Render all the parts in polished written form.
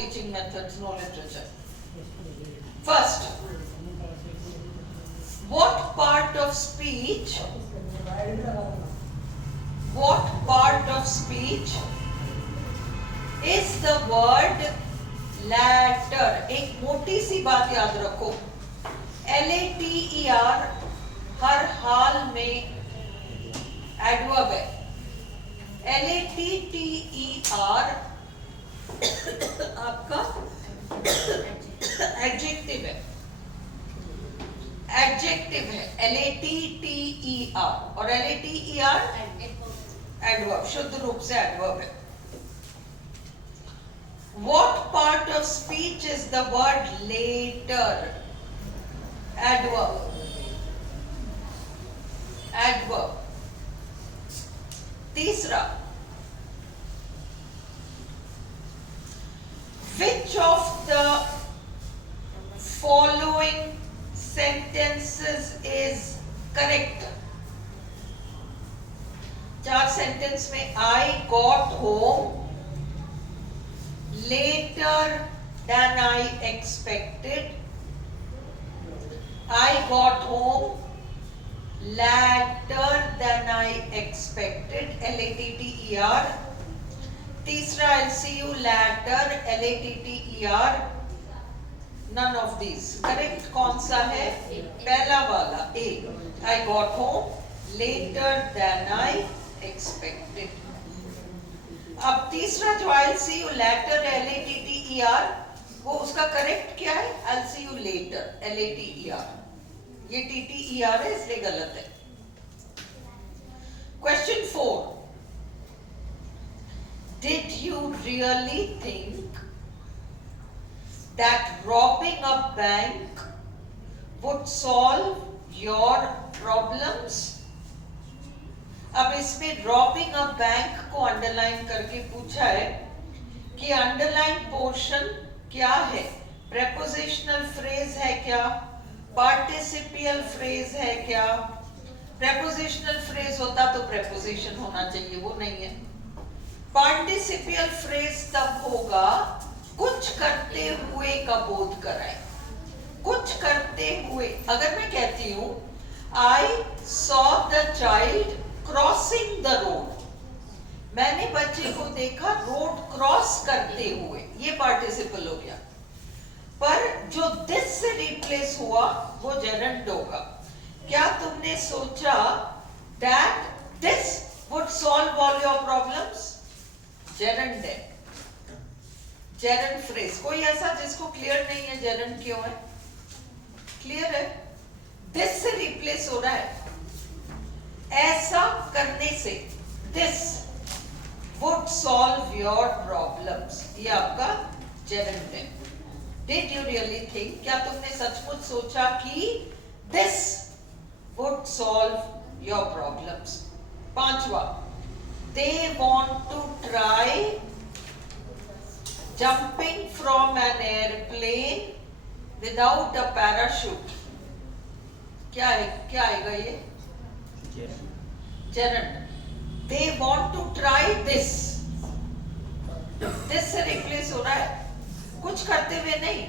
teaching methods, no literature. First, what part of speech is the word latter? एक मोटी सी बात याद रखो, LATER हर हाल में एडवर्ब है, LATTER आपका एडजेक्टिव है, LATTER और LATER एडवर्ब, शुद्ध रूप से एडवर्ब है. What part of speech is the word later? Adverb. तीसरा, which of the following sentences is correct? 4 sentence में I got home later than I expected. I got home later than I expected. LATTER. तीसरा, I'll see you later. LATTER. None of these. Correct कौन सा है? पहला वाला A. I got home later than I expected. अब तीसरा जो I'll see you later LATTER, वो उसका करेक्ट क्या है? I'll see you later LATER. ये TTER है इसलिए गलत है. Question 4. Did you really think that robbing a bank would solve your problems? अब इसमें रॉबिंग अ बैंक को अंडरलाइन करके पूछा है कि अंडरलाइन पोर्शन क्या है? प्रेपोजिशनल फ्रेज है क्या? पार्टिसिपियल फ्रेज है क्या? प्रेपोजिशनल फ्रेज होता तो प्रेपोजिशन होना चाहिए, वो नहीं है. पार्टिसिपियल फ्रेज तब होगा कुछ करते हुए का बोध कराए. कुछ करते हुए, अगर मैं कहती हूं I saw the child crossing the road, मैंने बच्चे को देखा रोड क्रॉस करते हुए, ये पार्टिसिपल हो गया. पर जो दिस से रिप्लेस हुआ वो जेरंड होगा. क्या तुमने सोचा that this would solve all your problems? Gerund है, जेरंड फ्रेज. कोई ऐसा जिसको क्लियर नहीं है जेरंड क्यों है? क्लियर है, दिस से रिप्लेस हो रहा है. ऐसा करने से this would solve your problems, ये आपका जेरंड है. Did you really think, क्या तुमने सचमुच सोचा कि this would solve your problems? 5वां, they want to try jumping from an airplane without a parachute. क्या है, क्या आएगा ये? Gerund. They want to try this. This से रिप्लेस हो रहा है, कुछ करते हुए नहीं,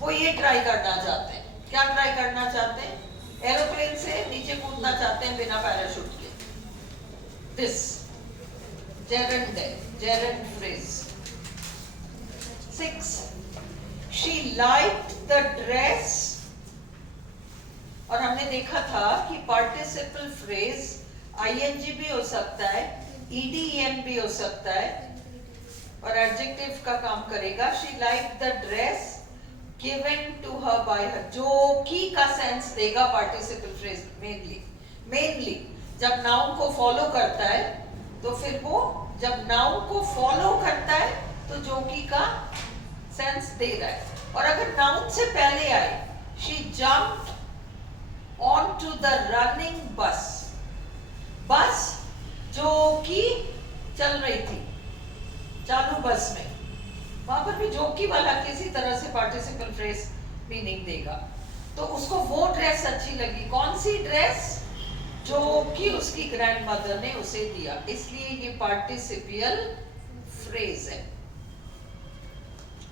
वो ये ट्राई करना चाहते हैं. क्या ट्राई करना चाहते हैं? एरोप्लेन से नीचे कूदना चाहते हैं बिना पैराशूट के. This जेरंड है, gerund phrase. 6. She liked the dress. और हमने देखा था कि पार्टिसिपल फ्रेज ING भी हो सकता है, EDEN भी हो सकता है और एडजेक्टिव का काम करेगा. She liked the dress given to her by her, जो की का सेंस देगा पार्टिसिपल फ्रेज. मेनली जब नाउन को फॉलो करता है तो फिर वो, जब नाउन को फॉलो करता है तो जो की का सेंस दे रहा है. और अगर नाउन से पहले आए, she jumped onto the running bus, बस जो कि चल रही थी, चालू बस में, वहां पर भी जो कि वाला किसी तरह से पार्टिसिपल फ्रेज मीनिंग देगा. तो उसको वो ड्रेस अच्छी लगी. कौन सी ड्रेस? जो कि उसकी ग्रैंडमदर ने उसे दिया, इसलिए ये पार्टिसिपियल फ्रेज है.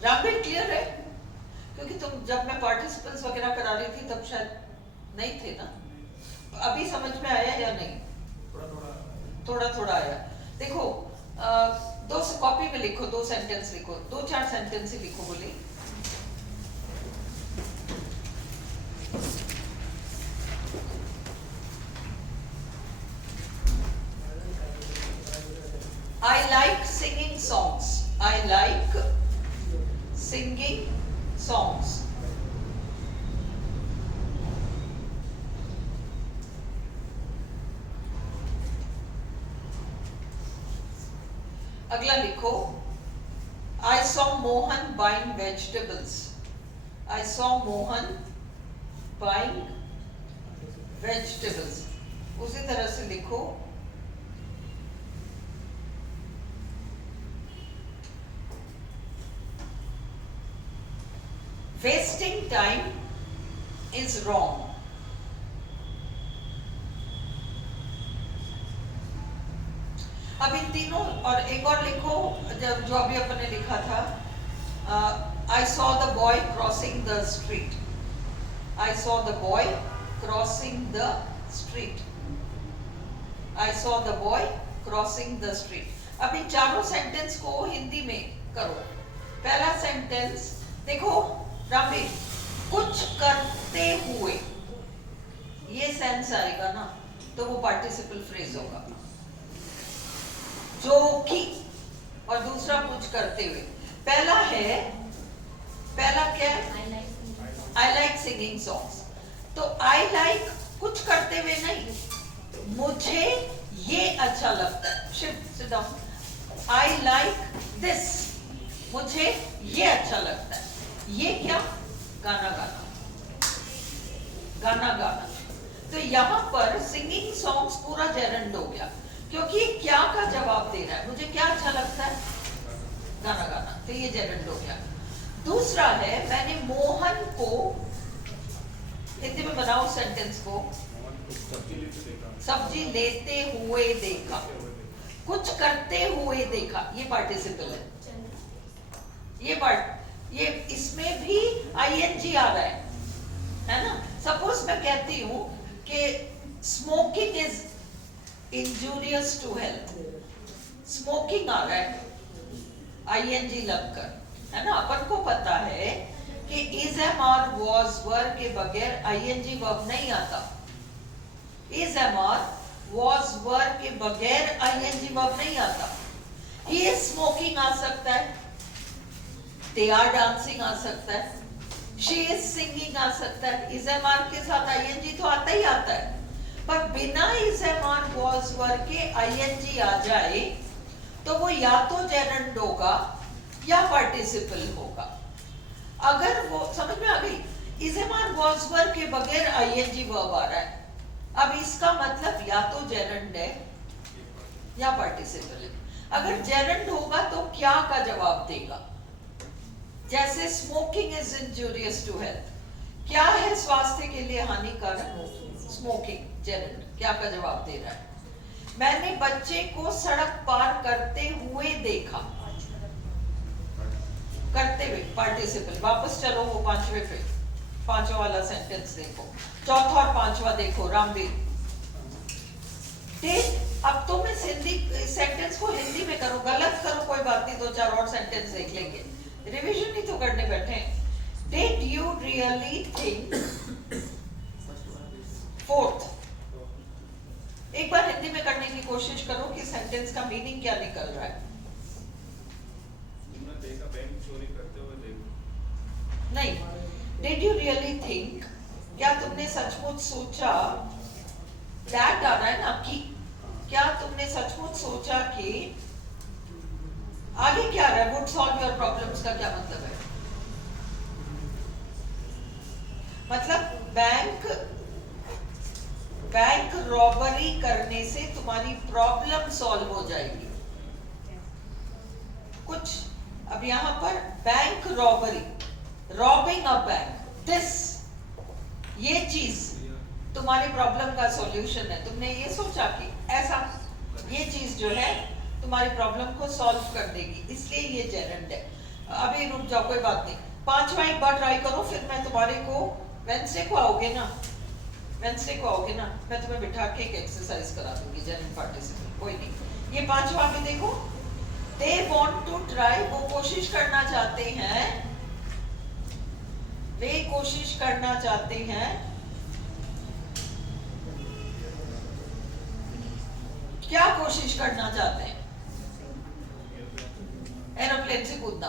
रामबीर क्लियर है? क्योंकि तुम जब मैं पार्टिसिपेंट्स वगैरह करा रही थी तब शायद नहीं थे ना। अभी समझ में आया या नहीं? थोड़ा थोड़ा आया। देखो दो कॉपी में लिखो, 2 सेंटेंस लिखो, 2-4 सेंटेंस ही लिखो बोली। I like singing songs. I like singing songs. अगला लिखो, I saw Mohan buying vegetables. I saw Mohan buying vegetables. उसी तरह से लिखो, wasting time is wrong. अब इन तीनों और एक और लिखो जो अभी अपन ने लिखा था, I saw the boy crossing the street. I saw the boy crossing the street. I saw the boy crossing the street. अब इन चारों सेंटेंस को हिंदी में करो। पहला सेंटेंस देखो रामबीर, कुछ करते हुए, ये सेंस आएगा ना तो वो पार्टिसिपल फ्रेज होगा, जो कि, और दूसरा कुछ करते हुए। पहला क्या है? I like singing songs. तो आई लाइक कुछ करते हुए नहीं, मुझे ये अच्छा लगता है। Sit down. I like this, मुझे ये अच्छा लगता है। ये क्या? गाना गाना। तो यहां पर सिंगिंग सॉन्ग्स पूरा जेरेंड हो गया, क्योंकि क्या का जवाब दे रहा है, मुझे क्या अच्छा लगता है? गाना। तो ये जेरेंड हो गया। दूसरा है, मैंने मोहन को, हिंदी में बनाओ सेंटेंस को, सब्जी लेते हुए देखा, कुछ करते हुए देखा, ये पार्टिसिपल है। ये इसमें भी आईएनजी आ रहा है ना। सपोज मैं कहती हूं कि smoking is injurious to health, smoking आ रहा है आईएनजी लगकर, है ना। अपन को पता है कि इज एम और वॉज वर के बगैर आईएनजी वर्ब नहीं आता। इज एम और वॉज वर के बगैर आईएनजी वर्ब नहीं आता। ही इज स्मोकिंग आ सकता है, दे आर डांसिंग आ सकता है, शी इज सिंगिंग आ सकता है। इज एम आर के साथ आईएनजी तो आता ही आता है, पर बिना is am are was were के आईएनजी आ जाए तो वो या तो जेरेंड होगा या पार्टिसिपल होगा। अगर वो समझ में आ गई, is am are was were के बगैर आईएनजी वर्ब आ रहा है, अब इसका मतलब या तो जेरेंड है या पार्टिसिपल है। अगर जेरेंड होगा तो क्या का जवाब देगा? जैसे smoking is injurious to health, क्या है स्वास्थ्य के लिए हानिकारक? Smoking, gerund. क्या का जवाब दे रहा है? मैंने बच्चे को सड़क पार करते हुए देखा, करते हुए पार्टिसिपल। वापस चलो वो पांचवा वाला सेंटेंस देखो, चौथा और पांचवा देखो रामबीर। अब तुम इस हिंदी सेंटेंस को हिंदी में करो, गलत करो कोई बात नहीं, 2-4 और सेंटेंस देख लेंगे, रिवीजन ही तो करने बैठे हैं। Did you really think? Fourth, एक बार हिंदी में करने की कोशिश करो कि सेंटेंस का मीनिंग क्या निकल रहा है। तुमने देखा बैंक चोरी करते हुए देखा? नहीं, Did you really think? क्या तुमने सचमुच सोचा? That आ रहा है ना, कि क्या तुमने सचमुच सोचा कि, आगे क्या आ रहा है? Would solve your problems का क्या मतलब है? मतलब बैंक रॉबरी करने से तुम्हारी प्रॉब्लम सॉल्व हो जाएगी। कुछ अब यहां पर bank robbery, robbing a bank, this, ये चीज तुम्हारी प्रॉब्लम का सॉल्यूशन है। तुमने ये सोचा कि ऐसा ये चीज जो है तुम्हारी प्रॉब्लम को सॉल्व कर देगी, इसलिए ये जेरेंड है। अभी रुक जाओ, कोई बात नहीं, 5वां एक बार ट्राई करो, फिर मैं तुम्हारे को वेंसडे को आओगे ना, वेंसडे को आओगे ना, मैं तुम्हें बिठा के एक एक्सरसाइज करा दूंगी जेन्युइन पार्टिसिपल, कोई नहीं। ये 5वां भी देखो, दे वांट टू ट्राई, वो कोशिश करना चाहते हैं, वे कोशिश करना चाहते हैं, क्या कोशिश करना चाहते हैं? एरोप्लेन से कूदना।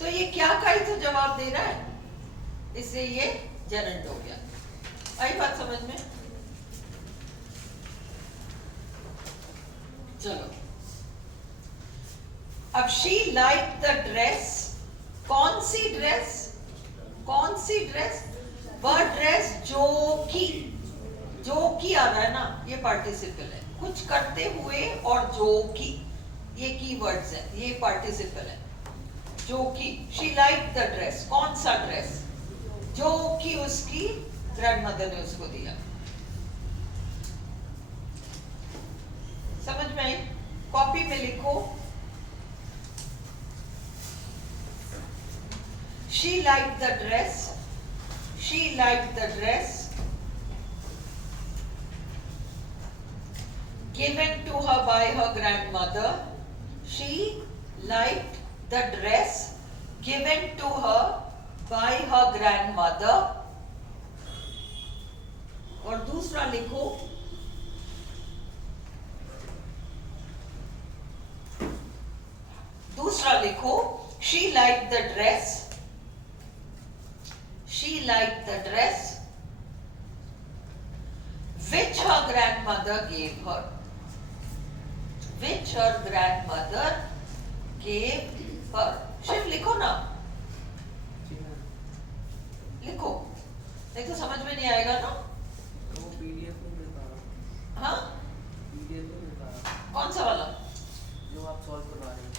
तो ये क्या का ही तो जवाब दे रहा है, इसलिए ये जेरेंट हो गया। आई बात समझ में? चलो, अब शी लाइक द ड्रेस, कौन सी ड्रेस, कौन सी ड्रेस? वह ड्रेस जो की आ रहा है ना, ये पार्टिसिपल है, कुछ करते हुए और जो की, ये कीवर्ड्स है, ये पार्टिसिपल है। जो कि शी लाइक द ड्रेस, कौन सा ड्रेस? जो कि उसकी ग्रैंडमदर ने उसको दिया। समझ में आई? कॉपी में लिखो, she like the dress, she like the dress given to her by her grandmother. She liked the dress given to her by her grandmother. और दूसरा लिखो, दूसरा लिखो, she liked the dress, she liked the dress which her grandmother gave her, which her grandmother gave her. सिर्फ लिखो ना, लिखो, नहीं तो समझ में नहीं आएगा ना। वो पीडीएफ में मिलता है। हाँ, पीडीएफ में मिलता है। कौन सा वाला जो आप सॉल्व करवा रहे हैं?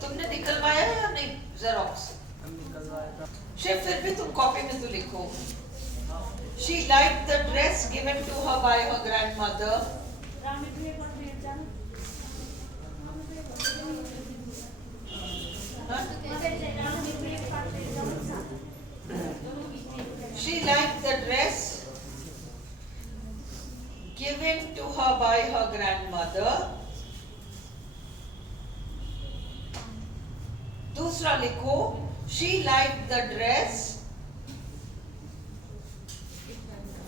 तुमने निकलवाया है या नहीं? जेरोक्स हम निकलवाया था। सिर्फ, फिर भी तुम कॉपी में तो लिखो, she liked the dress given to her by her grandmother. She liked the dress given to her by her grandmother. दूसरा लिखो, she liked the dress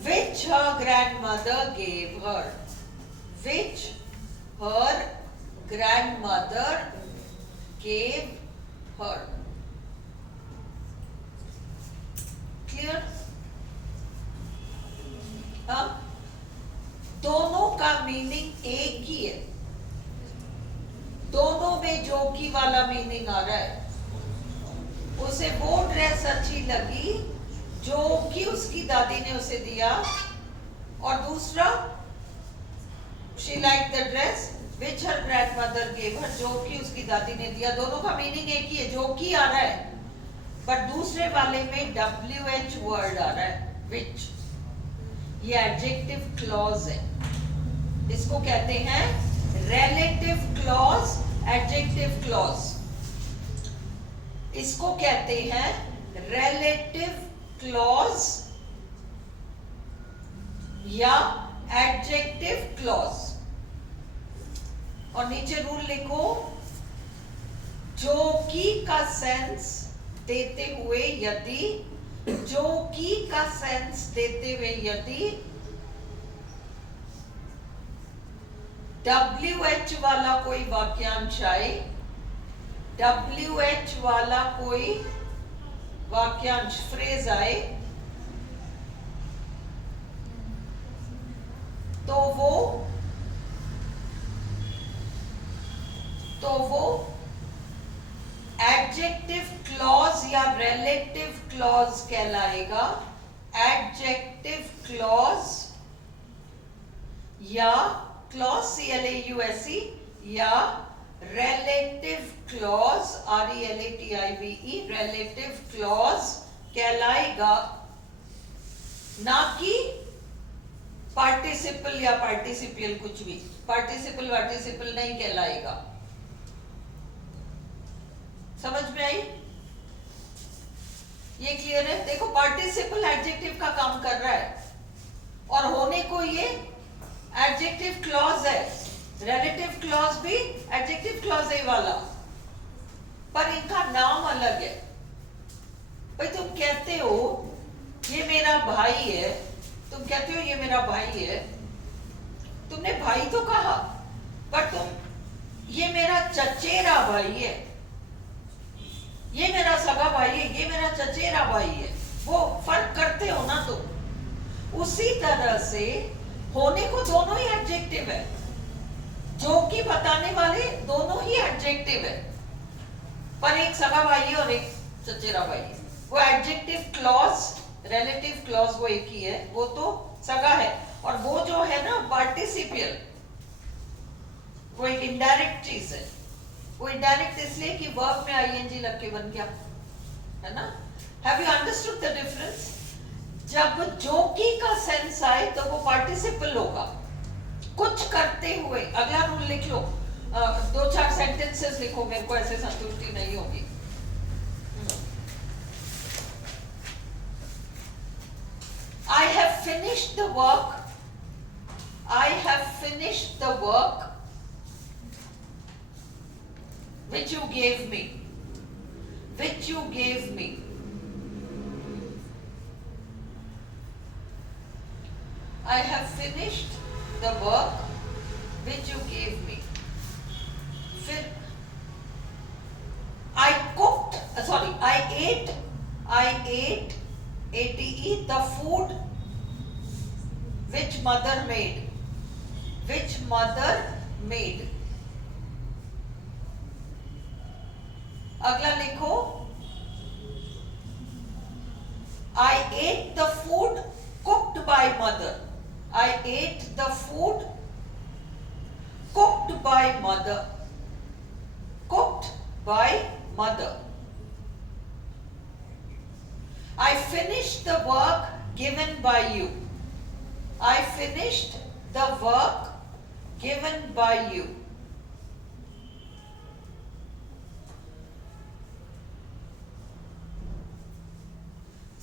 which her grandmother gave her, which her grandmother gave her. Clear? हाँ, दोनों का meaning एक ही है, दोनों में जो की वाला मीनिंग आ रहा है। उसे वो ड्रेस अच्छी लगी जो कि उसकी दादी ने उसे दिया, और दूसरा she liked the dress which her grandmother gave her, जो कि उसकी दादी ने दिया। दोनों का मीनिंग एक ही है, जो कि आ रहा है, बट दूसरे वाले में WH वर्ड आ रहा है, which। ये एडजेक्टिव क्लॉज है, इसको कहते हैं रिलेटिव क्लॉज, एडजेक्टिव क्लॉज, इसको कहते हैं रिलेटिव क्लॉज या एडजेक्टिव क्लॉज। और नीचे रूल लिखो, जो की का सेंस देते हुए यदि, जो की का सेंस देते हुए यदि WH वाला कोई वाक्यांश आए, WH वाला कोई वाक्यांश फ्रेज आए, तो वो एडजेक्टिव क्लॉज या रिलेटिव क्लॉज कहलाएगा। एडजेक्टिव क्लॉज या क्लॉज CLAUSE या relative clause RELATIVE, relative clause कहलाएगा, ना कि पार्टिसिपल या पार्टिसिपियल कुछ भी, पार्टिसिपल पार्टिसिपल नहीं कहलाएगा। समझ में आई? ये क्लियर है? देखो पार्टिसिपल एडजेक्टिव का काम कर रहा है और होने को ये एडजेक्टिव क्लॉज है, रिलेटिव क्लॉज भी एडजेक्टिव क्लॉज है वाला, पर इनका नाम अलग है। भाई तुम कहते हो ये मेरा भाई है, तुम कहते हो ये मेरा भाई है, तुमने भाई तो कहा, पर तुम ये मेरा चचेरा भाई है, ये मेरा सगा भाई है, ये मेरा चचेरा भाई है, वो फर्क करते हो ना तुम। उसी तरह से होने को दोनों ही एडजेक्टिव है, जो कि बताने वाले दोनों ही एडजेक्टिव है, पर एक सगा भाई है और एक चचेरा भाई है। वो एडजेक्टिव क्लॉज, रिलेटिव क्लॉज वो एक ही है, वो तो सगा है, और वो जो है ना पार्टिसिपियल, वो एक इनडायरेक्ट चीज है। वो इनडायरेक्ट इसलिए कि वर्ब में आईएनजी लग के बन गया, है ना? Have you understood the difference? जब जो की का सेंस आए तो वो पार्टिसिपल होगा, कुछ करते हुए। अगला रूल लिख लो, 2-4 सेंटेंसेस लिखो, मेरे को ऐसे संतुष्टि नहीं होगी। I have finished the work. I have finished the work which you gave me. Which you gave me. I have finished the work which you gave me. फिर I cooked, I ate, ATE, the food which mother made. Which mother made. अगला लिखो, I ate the food cooked by mother. I ate the food cooked by mother. Cooked by mother. I finished the work given by you. I finished the work given by you.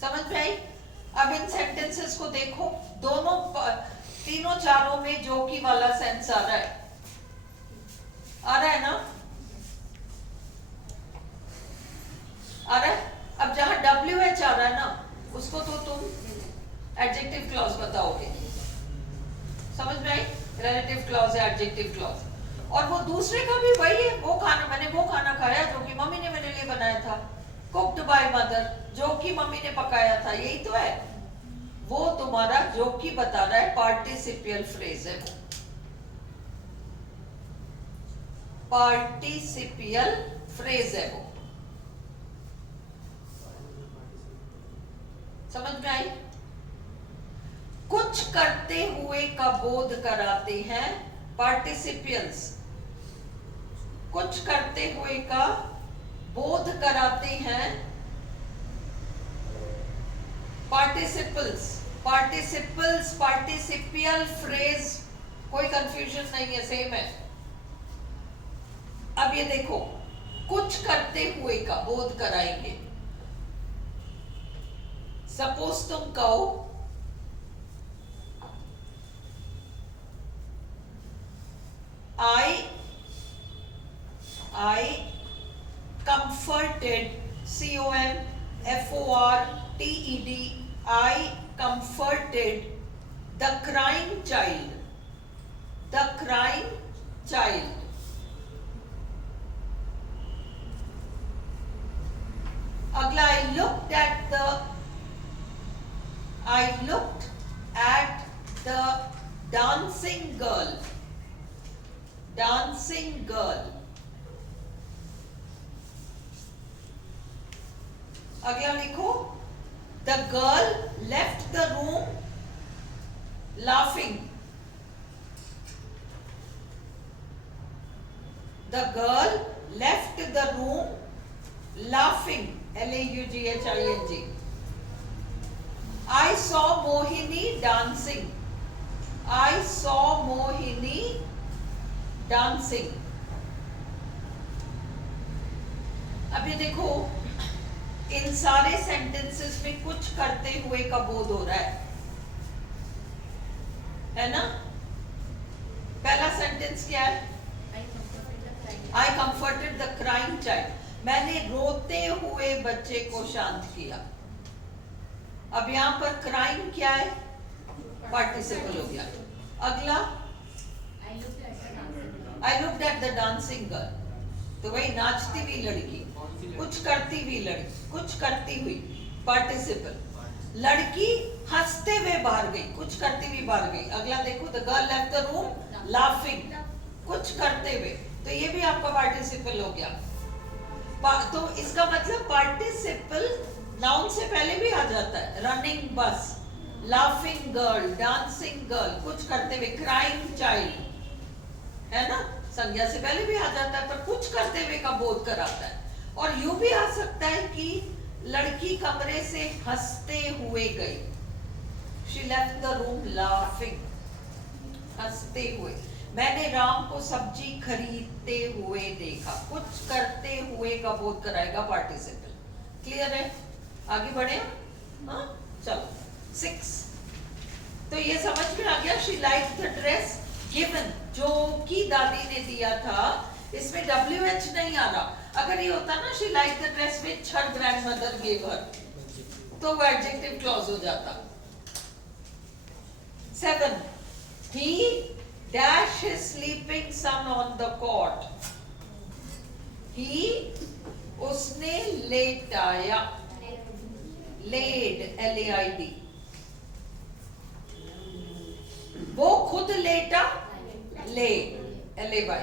समझ में आई? अब इन sentences को देखो, दोनों तीनों चारों में जो की वाला सेंस आ रहा है, ना? आ रहा है? अब जहां WH आ रहा है ना, उसको तो तुम एडजेक्टिव क्लॉज बताओगे। समझ में आई? रिलेटिव क्लॉज है, एडजेक्टिव क्लॉज। और वो दूसरे का भी वही है, मैंने वो खाना खाया जो कि मम्मी ने मेरे लिए बनाया था। कुक्ड बाय मदर, जो कि मम्मी ने पकाया था, यही तो है। वो तुम्हारा जो कि बता रहा है पार्टिसिपियल फ्रेज है, वो पार्टिसिपियल फ्रेज है वो। समझ में आई? कुछ करते हुए का बोध कराते हैं पार्टिसिपियल्स। कुछ करते हुए का बोध कराते हैं पार्टिसिपल्स। पार्टिसिपियल फ्रेज, कोई कंफ्यूजन नहीं है, सेम है। अब ये देखो, कुछ करते हुए का बोध कराएंगे। सपोज तुम कहो, I comforted, COMFORTED, I comforted the crying child. The crying child. अगला, I looked at the dancing girl. Dancing girl. अगला लिखो, the girl left the room laughing. The girl left the room laughing. LAUGHING. I saw Mohini dancing. I saw Mohini dancing. अभी देखो इन सारे sentences में कुछ करते हुए का बोध हो रहा है ना? पहला सेंटेंस क्या है? I comforted the crying child. मैंने रोते हुए बच्चे को शांत किया. अब यहाँ पर क्राइम क्या है? पार्टिसिपल हो गया. अगला I looked at the dancing girl. तो वही नाचती हुई लड़की, कुछ करती हुई लड़की, कुछ करती हुई, पार्टिसिपल. लड़की हंसते हुए बाहर गई, कुछ करती हुई बाहर गई. अगला देखो, the girl left the room laughing. कुछ करते हुए, तो ये भी आपका पार्टिसिपल हो गया. तो इसका मतलब पार्टिसिपल नाउन से पहले भी आ जाता है. रनिंग बस, लाफिंग गर्ल, डांसिंग गर्ल, कुछ करते हुए, क्राइंग चाइल्ड, है ना? संज्ञा से पहले भी आ जाता है, पर कुछ करते हुए का बोध कराता है. और यूं भी आ सकता है कि लड़की कमरे से हंसते हुए गई. She left the room laughing. हंसते हुए. मैंने राम को सब्जी खरीदते हुए देखा. कुछ करते हुए का बोध कराएगा पार्टिसिपल. क्लियर है? आगे बढ़े? हाँ, चलो. 6. तो ये समझ में आ गया. She liked the dress given, जो कि दादी ने दिया था. इसमें WH नहीं आ रहा. अगर ये होता ना she liked the dress which her grandmother gave her, तो वो एडजेक्टिव क्लॉज हो जाता. 7. He dash his sleeping son on the cot. He, उसने लेटाया. Laid, L-A-I-D. वो खुद लेटा. ले, L-A-Y.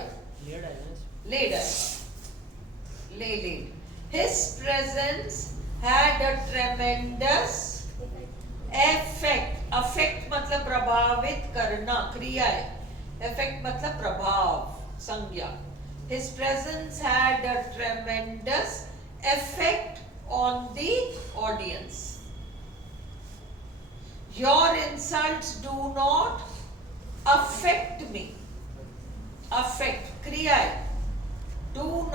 Laid. Laid. His presence had a tremendous effect. Affect मतलब प्रभावित करना, क्रिया है. Effect मतलब प्रभाव, संज्ञा. His presence had a tremendous effect on the audience. Your insults do not affect me. Affect क्रिया है. Do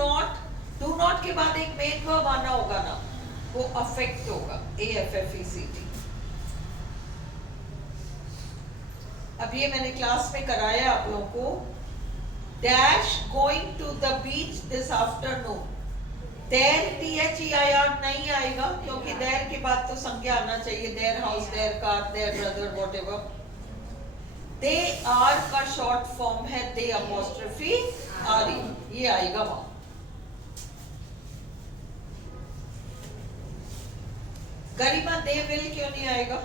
not के बाद एक मेन वर्ब आना होगा ना, वो affect होगा. AFFECT. अब ये मैंने क्लास में कराया आप लोगों को. Dash going to the beach this afternoon. There THEIR नहीं आएगा, क्योंकि there के बाद तो संज्ञा आना चाहिए. Their house, their car, their brother, whatever. They are का शॉर्ट फॉर्म है they apostrophe RE. ये आएगा वहां. गरिमा they will क्यों नहीं आएगा?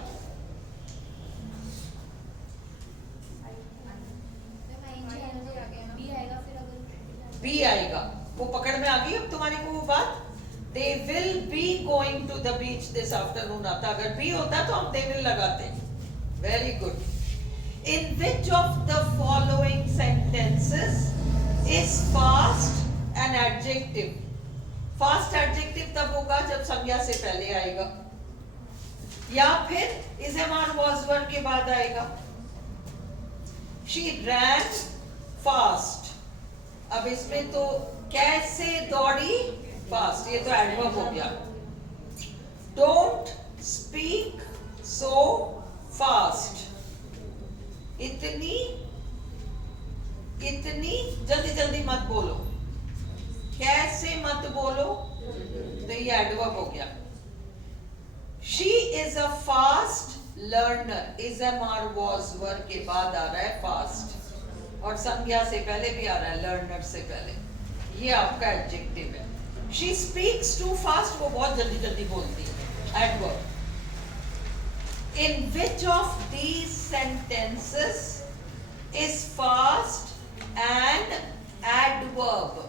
बी आएगा. वो पकड़ में आ गई अब तुम्हारी को वो बात. They will be going to the beach this afternoon आता. अगर बी होता तो हम they will लगाते. Very good. In which of the following sentences is fast an adjective? Fast adjective तब होगा जब संज्ञा से पहले आएगा, या फिर is am are was were के बाद आएगा. She ran fast. अब इसमें तो कैसे दौड़ी, फास्ट, ये तो एडवर्ब हो गया. Don't speak so fast. इतनी जल्दी जल्दी मत बोलो. कैसे मत बोलो, तो ये एडवर्ब हो गया. She is a fast learner. Is am are was were के बाद आ रहा है fast, और संज्ञा से पहले भी आ रहा है, लर्नर से पहले. ये आपका एडजेक्टिव है. She speaks too fast. वो बहुत जल्दी जल्दी बोलती है. Adverb. In which of these sentences is fast an adverb?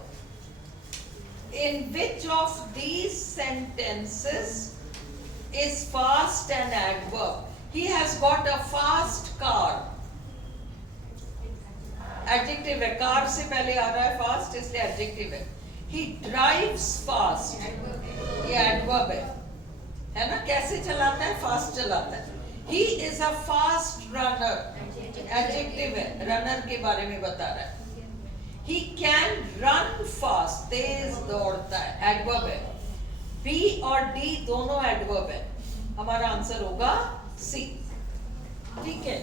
In which of these sentences is fast an adverb? He has got a fast car. Adjective है. Car से पहले आ रहा है फास्ट, इसलिए एडजेक्टिव है. He drives fast. ये adverb है ना? कैसे चलाता है? फास्ट चलाता है. He is a fast runner, adjective है, रनर के बारे में बता रहा है. ही कैन रन फास्ट, तेज दौड़ता है, एडवर्ब है. बी और डी दोनों एडवर्ब है. हमारा आंसर होगा सी. ठीक है.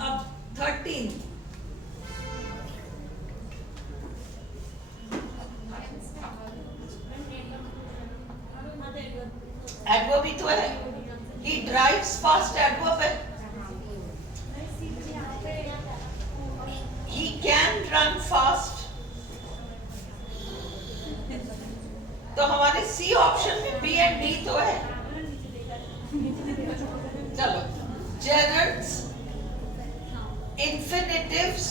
अब 13. एडवर्ब ही तो है. ही ड्राइव्स फास्ट एडवर्ब है. He can run fast. तो हमारे सी ऑप्शन में बी एंड डी तो है. चलो. जेरंड्स, infinitives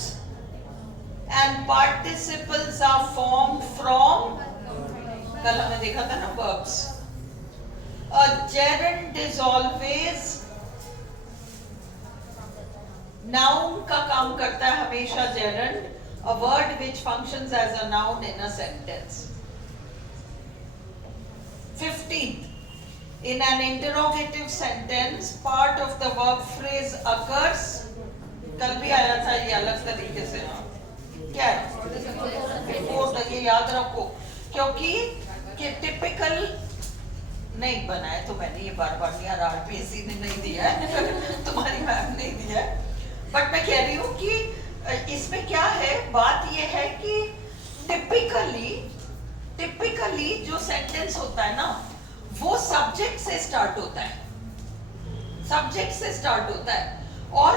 and participles are formed from, कल हमने देखा था ना verbs. A gerund is always noun का काम करता है हमेशा gerund, a word which functions as a noun in a sentence. 15th, in an interrogative sentence part of the verb phrase occurs. कल भी आया था ये अलग तरीके से. क्या है बिफोर, ये याद रखो क्योंकि टिपिकल नहीं बना है तो मैंने ये बार बार नहीं, आरपीएससी ने नहीं दिया है तुम्हारी मैम नहीं दिया है. बट मैं कह रही हूँ कि इसमें क्या है, बात ये है कि टिपिकली जो सेंटेंस होता है ना वो सब्जेक्ट से स्टार्ट होता है. सब्जेक्ट से स्टार्ट होता है और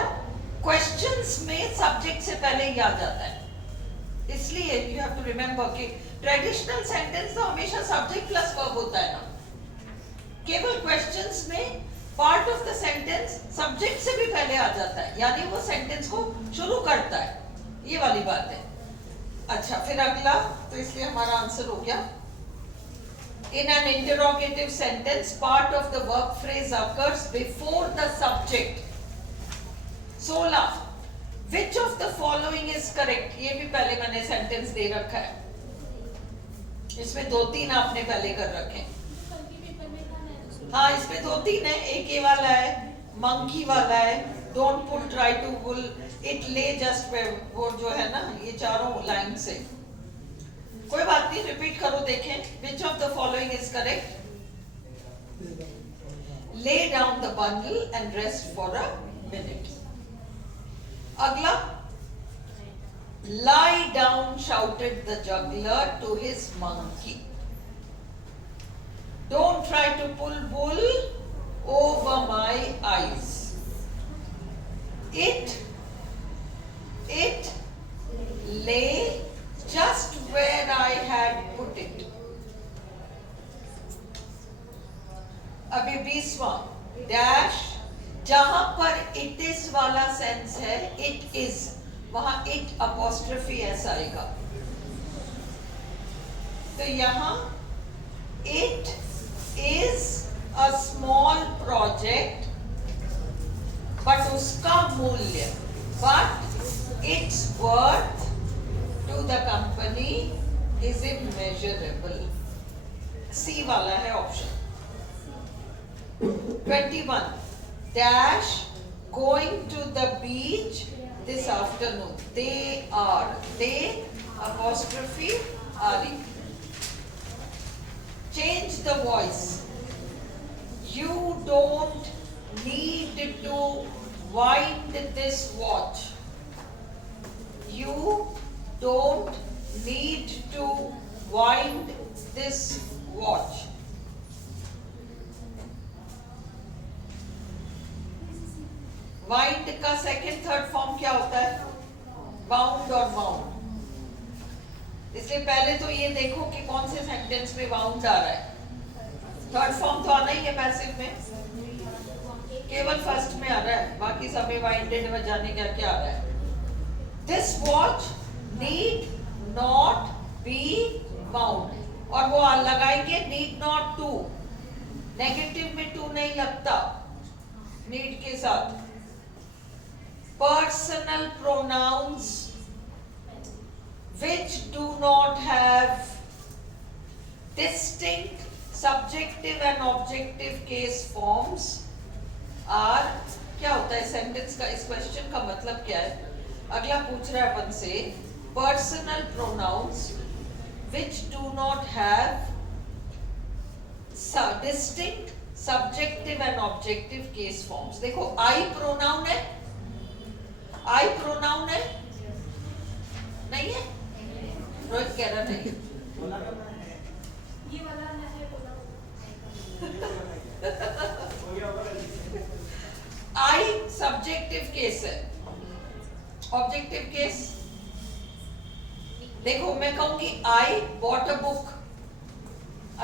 क्वेश्चंस में सब्जेक्ट से पहले ही आ जाता है. इसलिए यू हैव टू रिमेंबर कि ट्रेडिशनल सेंटेंस तो हमेशा सब्जेक्ट प्लस वर्ब होता है ना. केवल क्वेश्चंस में part of the sentence subject से भी पहले आ जाता है, यानी वो सेंटेंस को शुरू करता है. ये वाली बात है. अच्छा, फिर अगला, तो इसलिए हमारा आंसर हो गया. In an interrogative sentence, part of the verb phrase occurs before the subject. 16. Which of the following is correct? ये भी पहले मैंने सेंटेंस दे रखा है. इसमें 2-3 आपने पहले कर रखे. हाँ, इसमें 2-3 है. एक ये वाला है, मंकी वाला है, don't put try to pull it ले जस्ट, वो जो है ना, ये चारों लाइन से. कोई बात नहीं, रिपीट करो, देखें. Which of the following is correct? Lay down the bundle and rest for a minute. अगला, lie down shouted the juggler to his monkey. Don't try to pull wool over my eyes. It lay just where I had put it. अभी 20वां, dash, जहां पर it is वाला sense है, it is, वहां it apostrophe s आएगा. तो यहां it is a small project, but उसका मूल्य, but its worth to the company is immeasurable. C वाला है option. 21, dash, going to the beach this afternoon. They apostrophe re. Change the voice. You don't need to wind this watch. You don't need to wind this watch. Wind का second third form क्या होता है? Bound और bound. इसलिए पहले तो ये देखो कि कौन से सेंटेंस में बाउंड आ रहा है. थर्ड फॉर्म तो आना ही है पैसिव में, केवल फर्स्ट में आ रहा है, बाकी सब में वाइंडेड में जाने क्या क्या आ रहा है. This watch need not be bound, और वो लगाएंगे नीड नॉट टू. नेगेटिव में टू नहीं लगता नीड के साथ. Personal pronouns which do not have distinct subjective and objective case forms are क्या होता है सेंटेंस का, इस क्वेश्चन का मतलब क्या है? अगला पूछ रहा है अपन से personal pronouns which do not have distinct subjective and objective case forms. देखो I प्रोनाउन है, I प्रोनाउन है, नहीं है? रोहित कह रहा नहीं। ये वाला ना है बोला। I subjective case है, objective case देखो मैं कहूंगी I bought a book,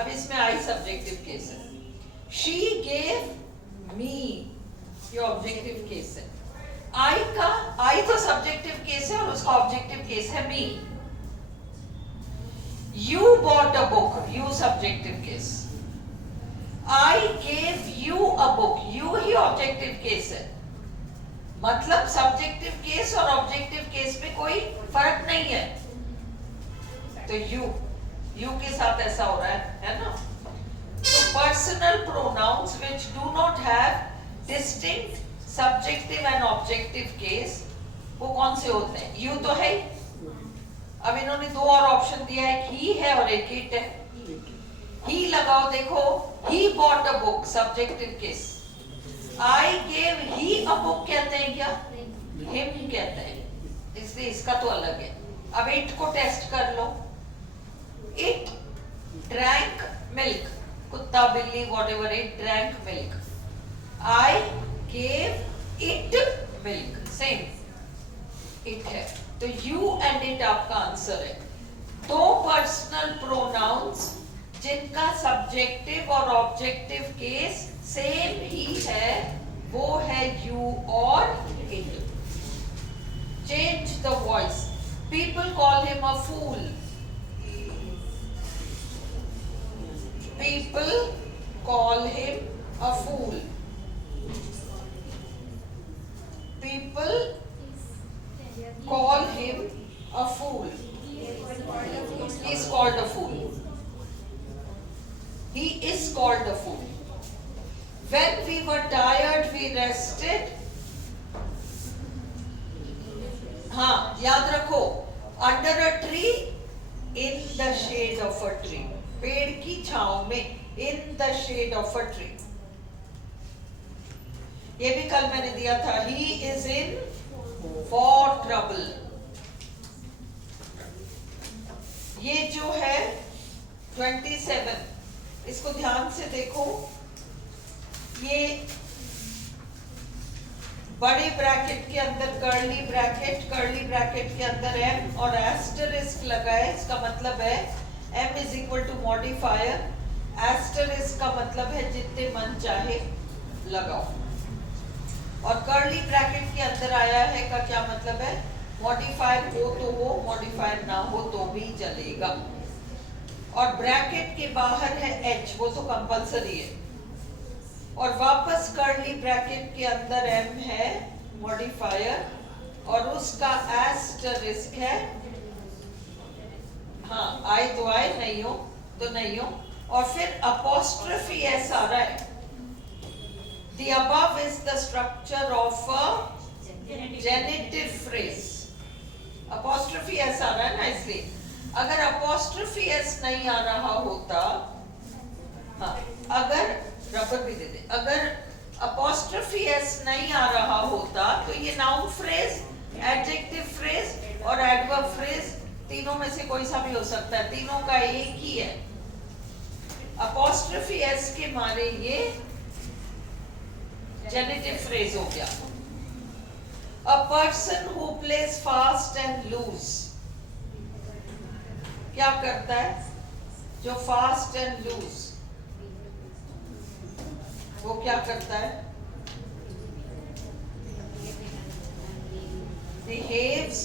अब इसमें I subjective case है। She gave me, ये objective case है। I तो subjective case है और उसका objective case है me। You bought a book, you subjective case। I gave you a book, you he objective case है। मतलब subjective case और objective case में कोई फर्क नहीं है। तो you के साथ ऐसा हो रहा है ना? तो personal pronouns which do not have distinct subjective and objective case, वो कौन से होते हैं? you तो है ही। अब इन्होंने दो और ऑप्शन दिया है, he है और एक it है। he लगाओ, देखो he bought a book, subjective case। I gave he a book कहते हैं क्या? him कहते हैं, इसलिए इसका तो अलग है। अब it को टेस्ट कर लो। It drank milk, कुत्ता बिल्ली whatever, it drank milk। I gave it milk, same it है। तो you and it आपका आंसर है। दो पर्सनल प्रोनाउंस जिनका सब्जेक्टिव और ऑब्जेक्टिव केस सेम ही है, वो है you और it। Change the voice. People call him a fool. People call him a fool. People call him a fool. He is called a fool. He is called a fool. When we were tired, we rested. हाँ, याद रखो, under a tree, in the shade of a tree. पेड़ की छांव में, in the shade of a tree। ये भी कल मैंने दिया था, he is in for trouble। ये जो है 27, इसको ध्यान से देखो, ये बड़े ब्रैकेट के अंदर कर्ली ब्रैकेट के अंदर m और एस्टरिस्क लगा है, इसका मतलब है m is equal to modifier, asterisk का मतलब है जितने मन चाहे लगाओ, और कर्ली ब्रैकेट के अंदर आया है का क्या मतलब है? मॉडिफायर हो तो हो, मॉडिफायर ना हो तो भी चलेगा। और ब्रैकेट के बाहर है h, वो तो कंपलसरी है, और वापस कर्ली ब्रैकेट के अंदर m है मॉडिफायर, और उसका एस्टरिस्क है, हाँ आई तो आई, नहीं हो तो नहीं हो, और फिर अपॉस्ट्रोफी s आ रहा है। The above is the structure of a genitive phrase। Apostrophe s आ रहा है ना, इसलिए अगर अपॉस्ट्रोफी s नहीं आ रहा होता, हाँ अगर रबर भी दे दे, अगर अपॉस्ट्रोफी s नहीं आ रहा होता तो ये नाउन फ्रेज, एडजेक्टिव फ्रेज और एडवर्ब फ्रेज तीनों में से कोई सा भी हो सकता है, तीनों का एक ही है। अपॉस्ट्रोफी s के मारे ये जेनेटिव फ्रेज हो गया। A person who plays fast and loose, क्या करता है? जो fast and loose, वो क्या करता है? Behaves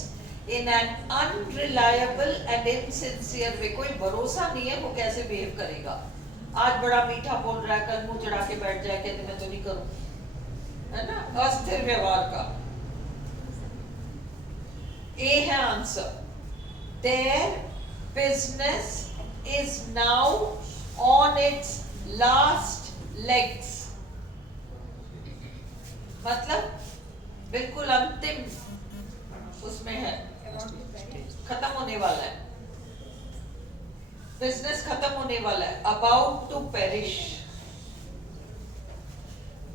in an unreliable and insincere way। कोई भरोसा नहीं है वो कैसे बिहेव करेगा। आज बड़ा मीठा बोल रहा है, कल मुंह चढ़ा के बैठ जाए, कहते मैं तो नहीं करूं, है ना? अस्थिर व्यवहार का। A है answer. Their business is now on its last legs। मतलब बिल्कुल अंतिम उसमें है, खत्म होने वाला है, बिजनेस खत्म होने वाला है, about to perish.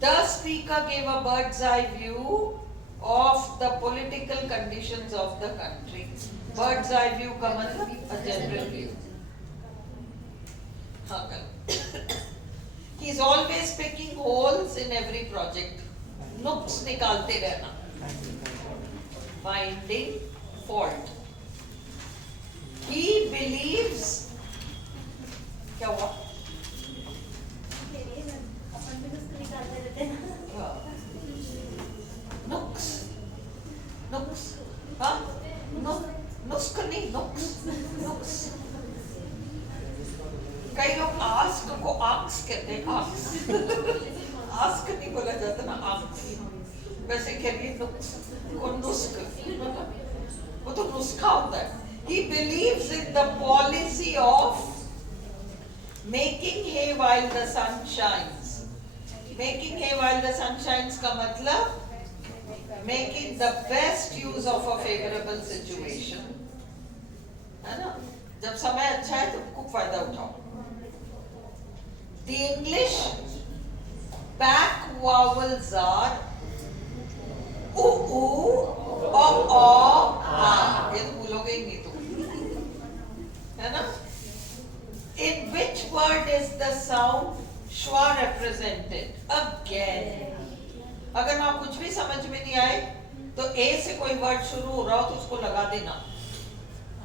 The speaker gave a bird's eye view of the political conditions of the country. Bird's eye view का मतलब a general view. हाँ कल. He is always picking holes in every project. नुक्स निकालते रहना. Finding fault. He believes. क्या हुआ? नुक्स, नुक्स, हाँ, नुस्ख नहीं, नुक्स, नुक्स. कई लोग आस्क को आक्स कहते हैं, आक्स. आस्क नहीं बोला जाता ना, आक्स. वैसे कह रही नुक्स को नुस्ख, वो तो नुस्खा होता है. He believes in the policy of making hay while the sun shines. Making hay while the sun shines का मतलब making the best use of a favorable situation. है ना? जब समय अच्छा है तो खूब फायदा उठाओ. The English back vowels are u, o, a. ये तो भूलोगे ही नहीं तुम. है ना? In which word is the sound schwa represented? Again. अगर ना कुछ भी समझ में नहीं आए तो ए से कोई वर्ड शुरू हो रहा हो तो उसको लगा देना,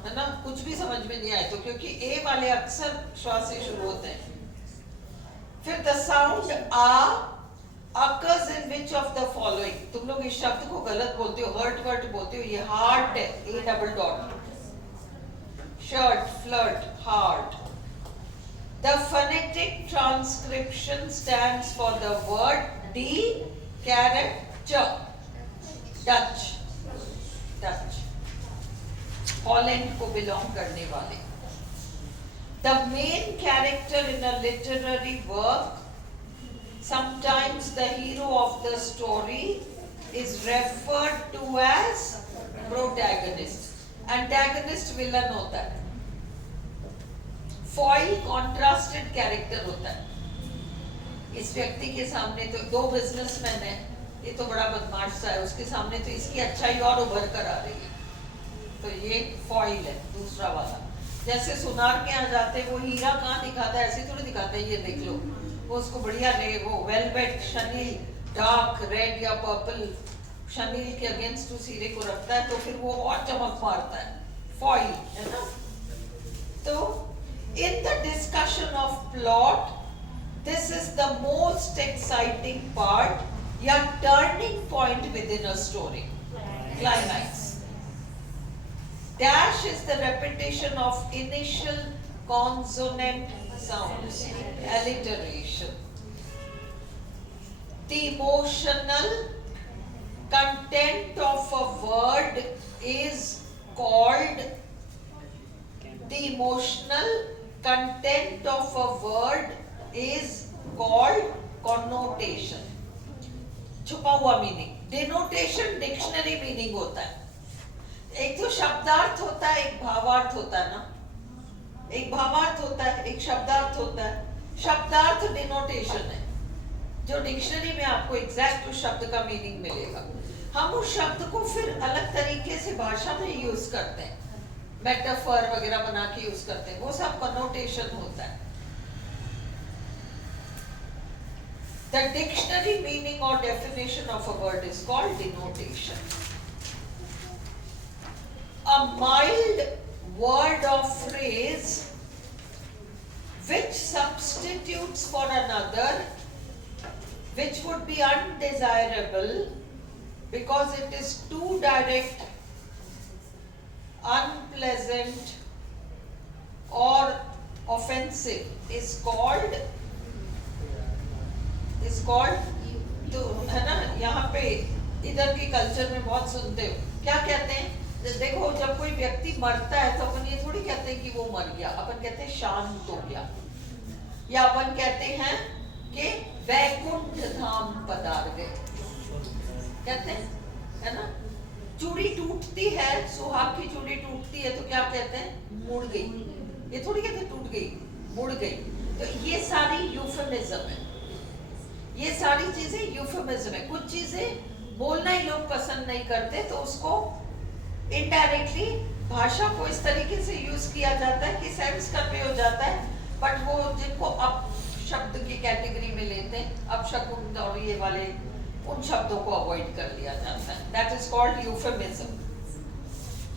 है ना? कुछ भी समझ में नहीं आए तो, क्योंकि ए वाले अक्सर श्वा से शुरू होते हैं. फिर द साउंड आ occurs in which of the following? तुम लोग इस शब्द को गलत बोलते हो, हर्ट बोलते हो. ये हार्ट है, A double dot. Shirt, flirt, heart. The phonetic transcription stands for the word D caret ch. Dutch. Dutch. Holland को belong करने वाले. The main character in a literary work, sometimes the hero of the story, is referred to as protagonist. Antagonist villain होता है. Foil contrasted character होता है. इस व्यक्ति के सामने तो दो बिजनेसमैन है, ये तो बड़ा बदमाश सा है, उसके सामने तो इसकी अच्छाई और उभर कर आ रही है, तो ये फॉइल है. दूसरा वाला जैसे सुनार के यहाँ जाते हैं, वो हीरा कहाँ दिखाता है, ऐसे थोड़ी दिखाता है. ये देख लो, वो उसको बढ़िया ले, वो वेलवेट शनील डार्क रेड या पर्पल शनील के अगेंस्ट उस हीरे को रखता है, तो फिर वो और चमक मारता है. फॉइल है ना. तो in the discussion of plot, this is the most exciting part, या turning point within a story. Climax. Dash is the repetition of initial consonant sounds. Alliteration. The emotional content of a word is called the emotional content of a word is called connotation. छुपा हुआ meaning. Denotation dictionary meaning होता है. एक तो शब्दार्थ होता है, एक भावार्थ होता है ना. एक भावार्थ होता है, एक शब्दार्थ होता है. शब्दार्थ डिनोटेशन है, जो डिक्शनरी में आपको एग्जैक्ट उस शब्द का मीनिंग मिलेगा. हम उस शब्द को फिर अलग तरीके से भाषा में यूज करते हैं, मेटाफर वगैरह बना के यूज करते हैं, वो सब कनोटेशन होता है. The dictionary meaning or definition of a word is called denotation. A mild word or phrase which substitutes for another which would be undesirable because it is too direct, unpleasant or offensive is called तो है ना. यहाँ पे इधर के culture में बहुत सुनते हो, क्या कहते हैं? देखो, जब कोई व्यक्ति मरता है तो अपन ये थोड़ी कहते हैं कि वो मर गया, अपन कहते हैं शांत हो गया, या अपन कहते हैं कि वैकुंठ धाम पधार गए. कहते हैं, है ना? चूड़ी टूटती है, सुहाग की चूड़ी टूटती है तो क्या कहते हैं? मुड़ गई। ये थोड़ी कहते टूट गई, मुड़ गई। तो ये सारी यूफेमिज्म है, ये सारी चीजें यूफेमिज्म है। कुछ चीजें बोलना ही लोग पसंद नहीं करते तो उसको इनडायरेक्टली भाषा को इस तरीके से यूज किया जाता है कि सेंस कन्वे हो जाता है, बट वो जिनको अप शब्द की कैटेगरी में लेते हैं, अपशकुन और ये वाले, उन शब्दों को अवॉइड कर लिया जाता है। That is called euphemism.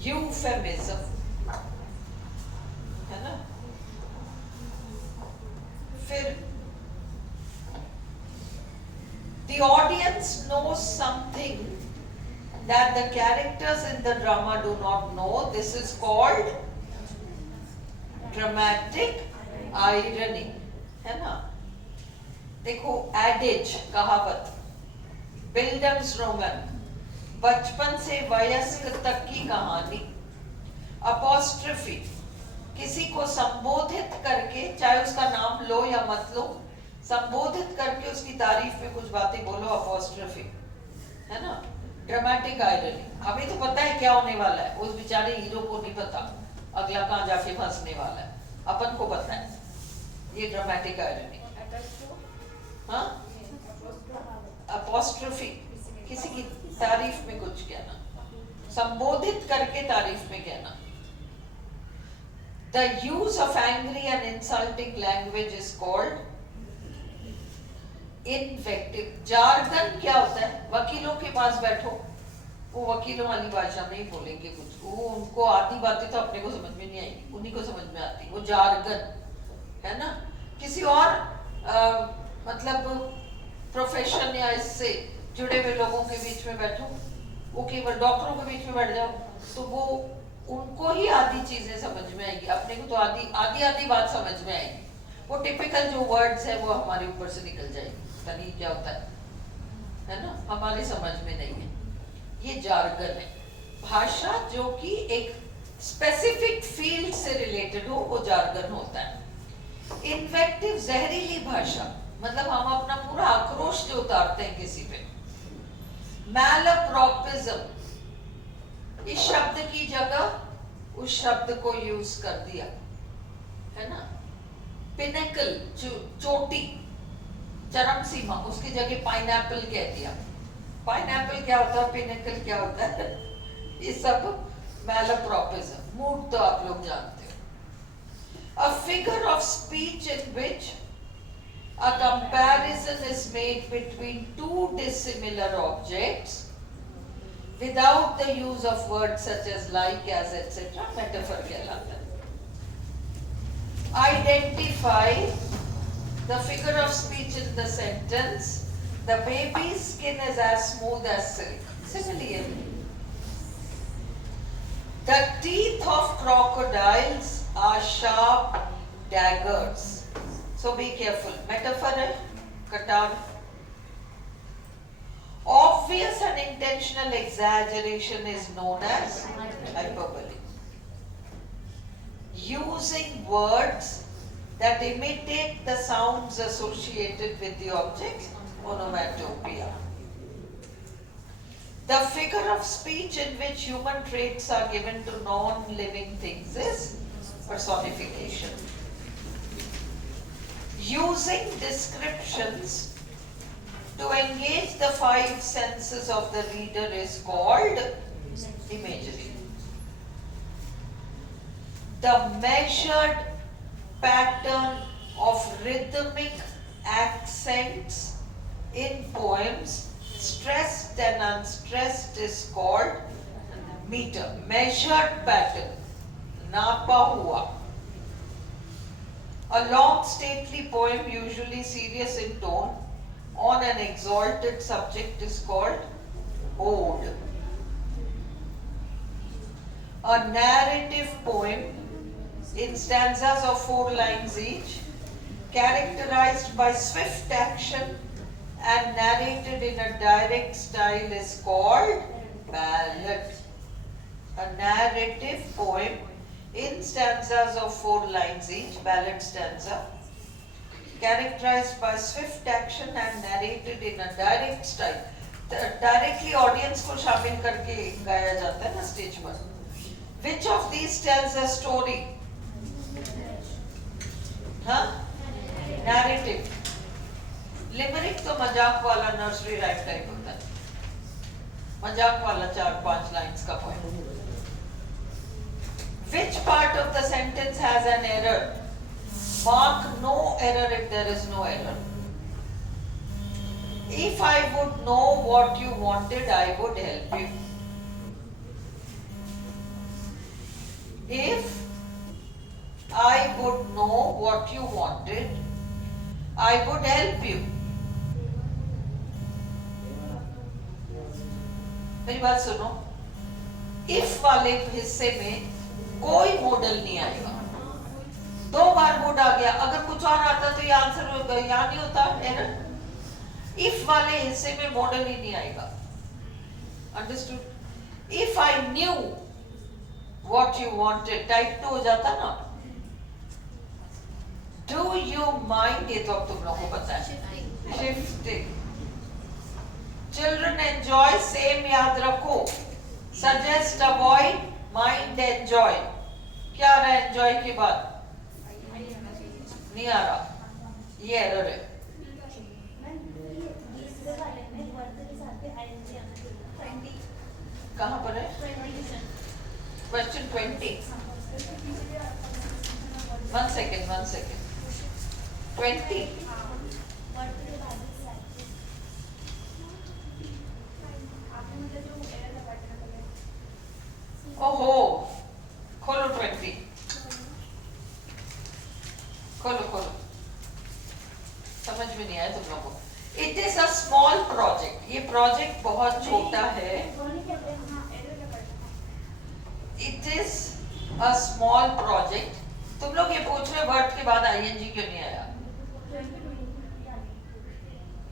Euphemism, है ना? फिर the audience knows something that the characters in the drama do not know. This is called dramatic irony, है ना? देखो, adage, कहावत, Bildungsroman, बचपन से वयस्क तक की कहानी। अपॉस्ट्रफी, किसी को संबोधित करके, चाहे उसका नाम लो या मत लो, संबोधित करके उसकी तारीफ में कुछ बातें बोलो, अपॉस्ट्रफी, है ना? ड्रामेटिक आयरनी, हमें तो पता है क्या होने वाला है, उस बेचारे हीरो को नहीं पता अगला कहाँ जाके फंसने वाला है, अपन को पता है। ये ड्रामेटिक आयरनी। हाँ, अपॉस्ट्रफी, किसी की तारीफ में कुछ कहना, संबोधित करके तारीफ में कहना। The use of angry and insulting language is called invective. Jargon क्या होता है? वकीलों के पास बैठो, वो वकीलों वाली भाषा में ही बोलेंगे कुछ, वो उनको आधी बातें तो अपने को समझ में नहीं आएगी, उन्हीं को समझ में आती, वो जार्गन, है ना? किसी और मतलब प्रोफेशन या इससे जुड़े हुए लोगों के बीच में बैठो, वो केवल डॉक्टरों के बीच में बैठ जाओ तो वो उनको ही आधी चीजें समझ में आएगी, अपने को तो आधी बात समझ में आएगी। वो टिपिकल जो वर्ड्स है वो हमारे ऊपर से निकल जाएगी, तनी क्या होता है ना? हमारी समझ में नहीं है। ये जार्गन है, भाषा जो कि एक स्पेसिफिक फील्ड से रिलेटेड हो, वो जार्गन होता है। इन्वेक्टिव, जहरीली भाषा, मतलब हम अपना पूरा आक्रोश जो उतारते हैं किसी पे। मैलप्रॉपिज्म, इस शब्द की जगह उस शब्द को यूज कर दिया, है ना? पिनेकल, चोटी, चरम सीमा, उसकी जगह पाइनएप्पल कह दिया। पाइनएप्पल क्या होता है, पिनेकल क्या होता है? ये सब मैलप्रॉपिज्म। मूड तो आप लोग जानते हो। A figure of speech in which a comparison is made between two dissimilar objects without the use of words such as like, as, etc. metaphor कहलाता है। Identify the figure of speech in the sentence. The baby's skin is as smooth as silk. Similarly, the teeth of crocodiles are sharp daggers. So be careful. Metaphor है, कटार। Obvious and intentional exaggeration is known as hyperbole. Using words that imitate the sounds associated with the objects, onomatopoeia. The figure of speech in which human traits are given to non-living things is personification. Using descriptions to engage the five senses of the reader is called imagery. The measured pattern of rhythmic accents in poems, stressed and unstressed, is called meter. Measured pattern, napa hua. A long stately poem, usually serious in tone, on an exalted subject is called ode. A narrative poem in stanzas of 4 lines each, characterized by swift action and narrated in a direct style, is called ballad. A narrative poem in stanzas of 4 lines each, ballad stanza, characterized by swift action and narrated in a direct style. Directly audience को शामिल करके गाया जाता है ना stage पर. Which of these tells a story? हाँ? Narrative. Limerick तो मजाक वाला नर्सरी राइम टाइप होता है. मजाक वाला 4-5 लाइंस का poem. Which part of the sentence has an error? Mark no error if there is no error. If I would know what you wanted, I would help you. If I would know what you wanted, I would help you. मेरी बात सुनो. If वाले हिस्से में कोई model नहीं आएगा. 2 बार mode आ गया. अगर कुछ और आता तो ये आंसर यहाँ नहीं होता. एरर. इफ वाले हिस्से में मॉडल ही नहीं आएगा. Understood. If I knew what you wanted type 2 हो जाता ना. डू यू माइंड, ये तो अब तुम लोगों को पता है. शिफ्टिंग. चिल्ड्रन एंजॉय, सेम याद रखो. Suggest, avoid, mind, enjoy. क्या आ रहा है एंजॉय के बाद? नहीं आ रहा. ये एरर है. कहां पर है? क्वेश्चन 20. 1 सेकेंड 20. ओहो, खोलो 20. खोलो. समझ में नहीं आया तुम लोगों को. It is a small project. ये प्रोजेक्ट बहुत छोटा है. It is a small project. तुम लोग ये पूछ रहे वर्ड के बाद आईएनजी क्यों नहीं आया?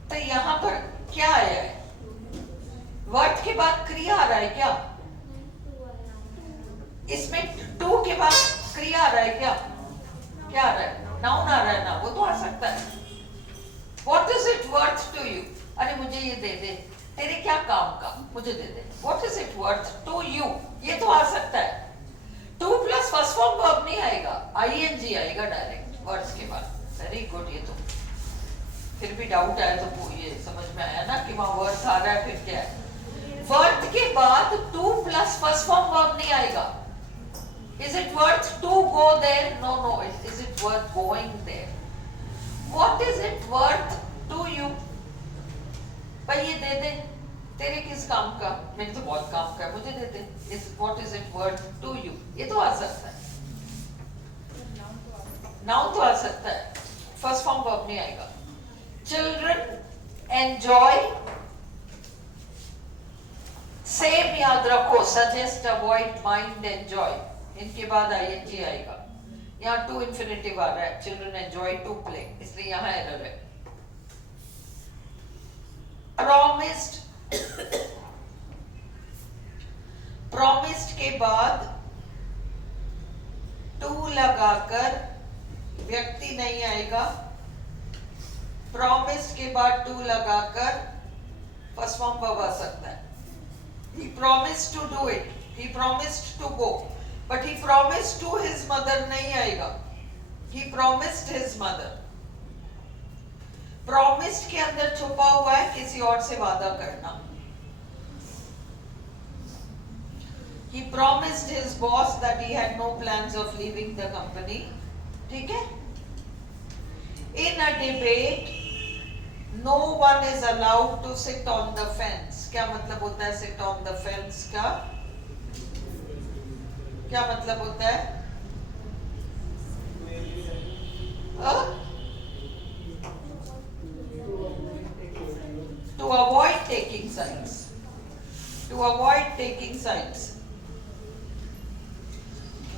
तो यहाँ पर क्या आया है? वर्ड के बाद क्रिया आ रहा है क्या? इसमें टू के बाद क्रिया आ रहा है क्या? क्या आ रहा है? नाउन आ रहा है ना. वो तो आ सकता है. What is it worth to you? अरे मुझे ये दे दे. तेरे क्या काम का? मुझे दे दे. What is it worth to you? ये तो आ सकता है. 2 प्लस फर्स्ट फॉर्म वर्ब नहीं आएगा. आईएनजी आएगा डायरेक्ट वर्ड्स के बाद. Very good. ये तो फिर भी डाउट आया तो ये समझ में आया ना कि वहां वर्थ आ रहा है. फिर क्या है? वर्थ के बाद 2 प्लस फर्स्ट फॉर्म वर्ब नहीं आएगा. Is it worth to go there? No. Is it worth going there? What is it worth to you? भाई ये दे दे. तेरे किस काम का? मेरे तो बहुत काम का है. मुझे दे दे. What is it worth to you? ये तो आ सकता है. नाउन तो आ सकता है. फर्स्ट फॉर्म वर्ब नहीं आएगा. Children enjoy. सेम याद रखो. Suggest, avoid, mind, enjoy. इनके बाद आईएनजी आएगा. यहाँ टू इंफिनिटिव आ रहा है. चिल्ड्रन एंजॉय टू प्ले, इसलिए यहाँ एरर है. प्रॉमिस्ड. प्रॉमिस्ड के बाद टू लगाकर व्यक्ति नहीं आएगा. प्रॉमिस्ड के बाद टू लगाकर फर्स्ट फॉर्म वर्ब आ सकता है. He promised to do it. He promised to go. But he promised to his mother नहीं आएगा. He promised his mother. Promised के अंदर छुपा हुआ है किसी और से वादा करना. He promised his boss that he had no plans of leaving the company. ठीक है? In a debate, no one is allowed to sit on the fence. क्या मतलब होता है sit on the fence का? क्या मतलब होता है? To avoid taking sides. To avoid taking sides.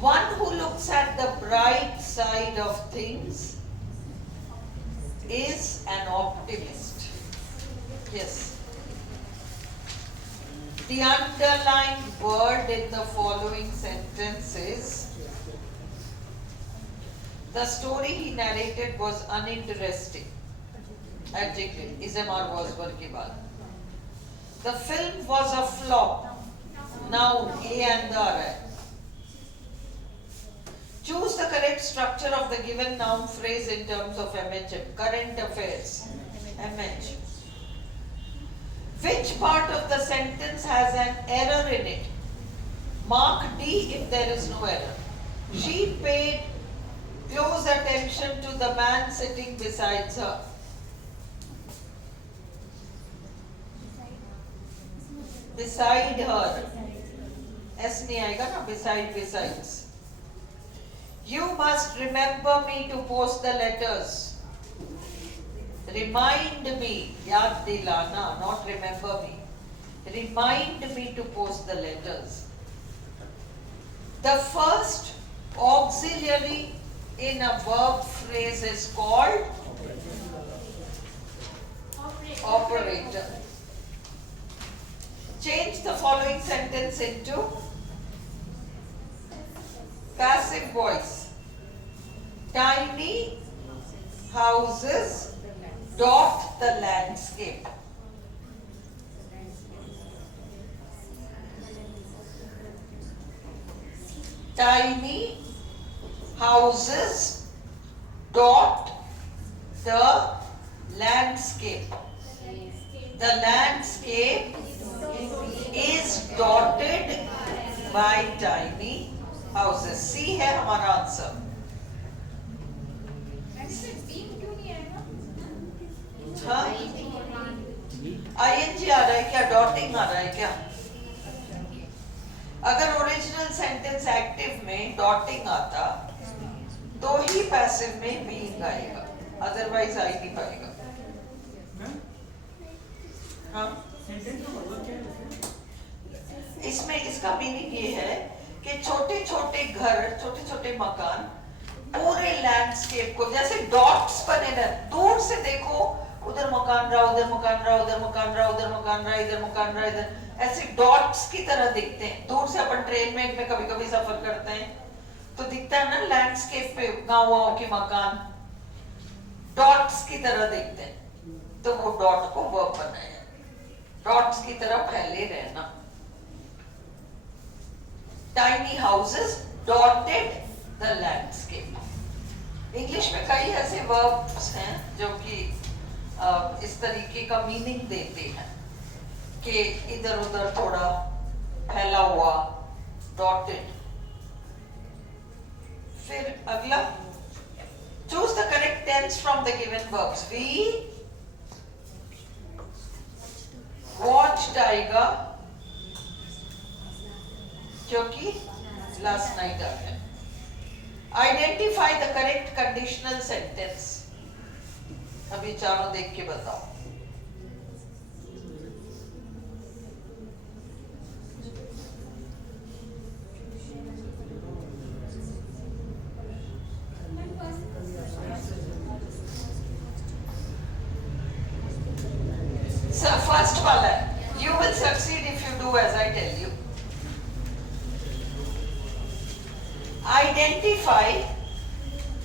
One who looks at the bright side of things is an optimist. Yes. The underlined word in the following sentence is: the story he narrated was uninteresting. Adjective. Ism or was verb के बाद. The film was a flop. Noun, A and the R. Choose the correct structure of the given noun phrase in terms of MHM. Current affairs. MH. Which part of the sentence has an error in it? Mark D if there is no error. She paid close attention to the man sitting beside her. Beside her. S नहीं आएगा ना, beside, besides. You must remember me to post the letters. Remind me, याद दिलाना, not remember me. Remind me to post the letters. The first auxiliary in a verb phrase is called operator. Change the following sentence into passive voice. Tiny houses dot the landscape. Tiny houses dot the landscape. The landscape is dotted by tiny houses. C है हमारा answer. हाँ, ING आ रहा है क्या? डॉटिंग आ रहा है क्या? अगर ओरिजिनल सेंटेंस एक्टिव में डॉटिंग आता तो ही पैसिव में बीइंग आएगा, अदरवाइज आ ही नहीं पाएगा. हाँ, इसमें इसका मीनिंग ये है कि छोटे छोटे घर, छोटे छोटे मकान पूरे लैंडस्केप को, जैसे डॉट्स बने रहते, दूर से देखो उधर मकान रहा, उधर मकान रहा, उधर मकान रहा, उधर मकान रहा, इधर मकान रहा, इधर, ऐसे डॉट्स की तरह दिखते हैं. दूर से अपन ट्रेन में कभी कभी सफर करते हैं तो दिखता है ना लैंडस्केप पे गाँव के मकान डॉट्स की तरह दिखते हैं. तो वो डॉट को वर्ब बनाया, डॉट्स की तरह फैले रहना. Tiny houses dotted the landscape. English में कई ऐसे वर्ब्स हैं जो कि इस तरीके का मीनिंग देते हैं कि इधर उधर थोड़ा फैला हुआ, डॉटेड. फिर अगला, choose the correct tense from the given verbs. We watched tiger क्योंकि last night आ गया. Identify the correct conditional sentence. अभी चारों देख के बताओ. So first वाला, you will succeed if you do as I tell you. Identify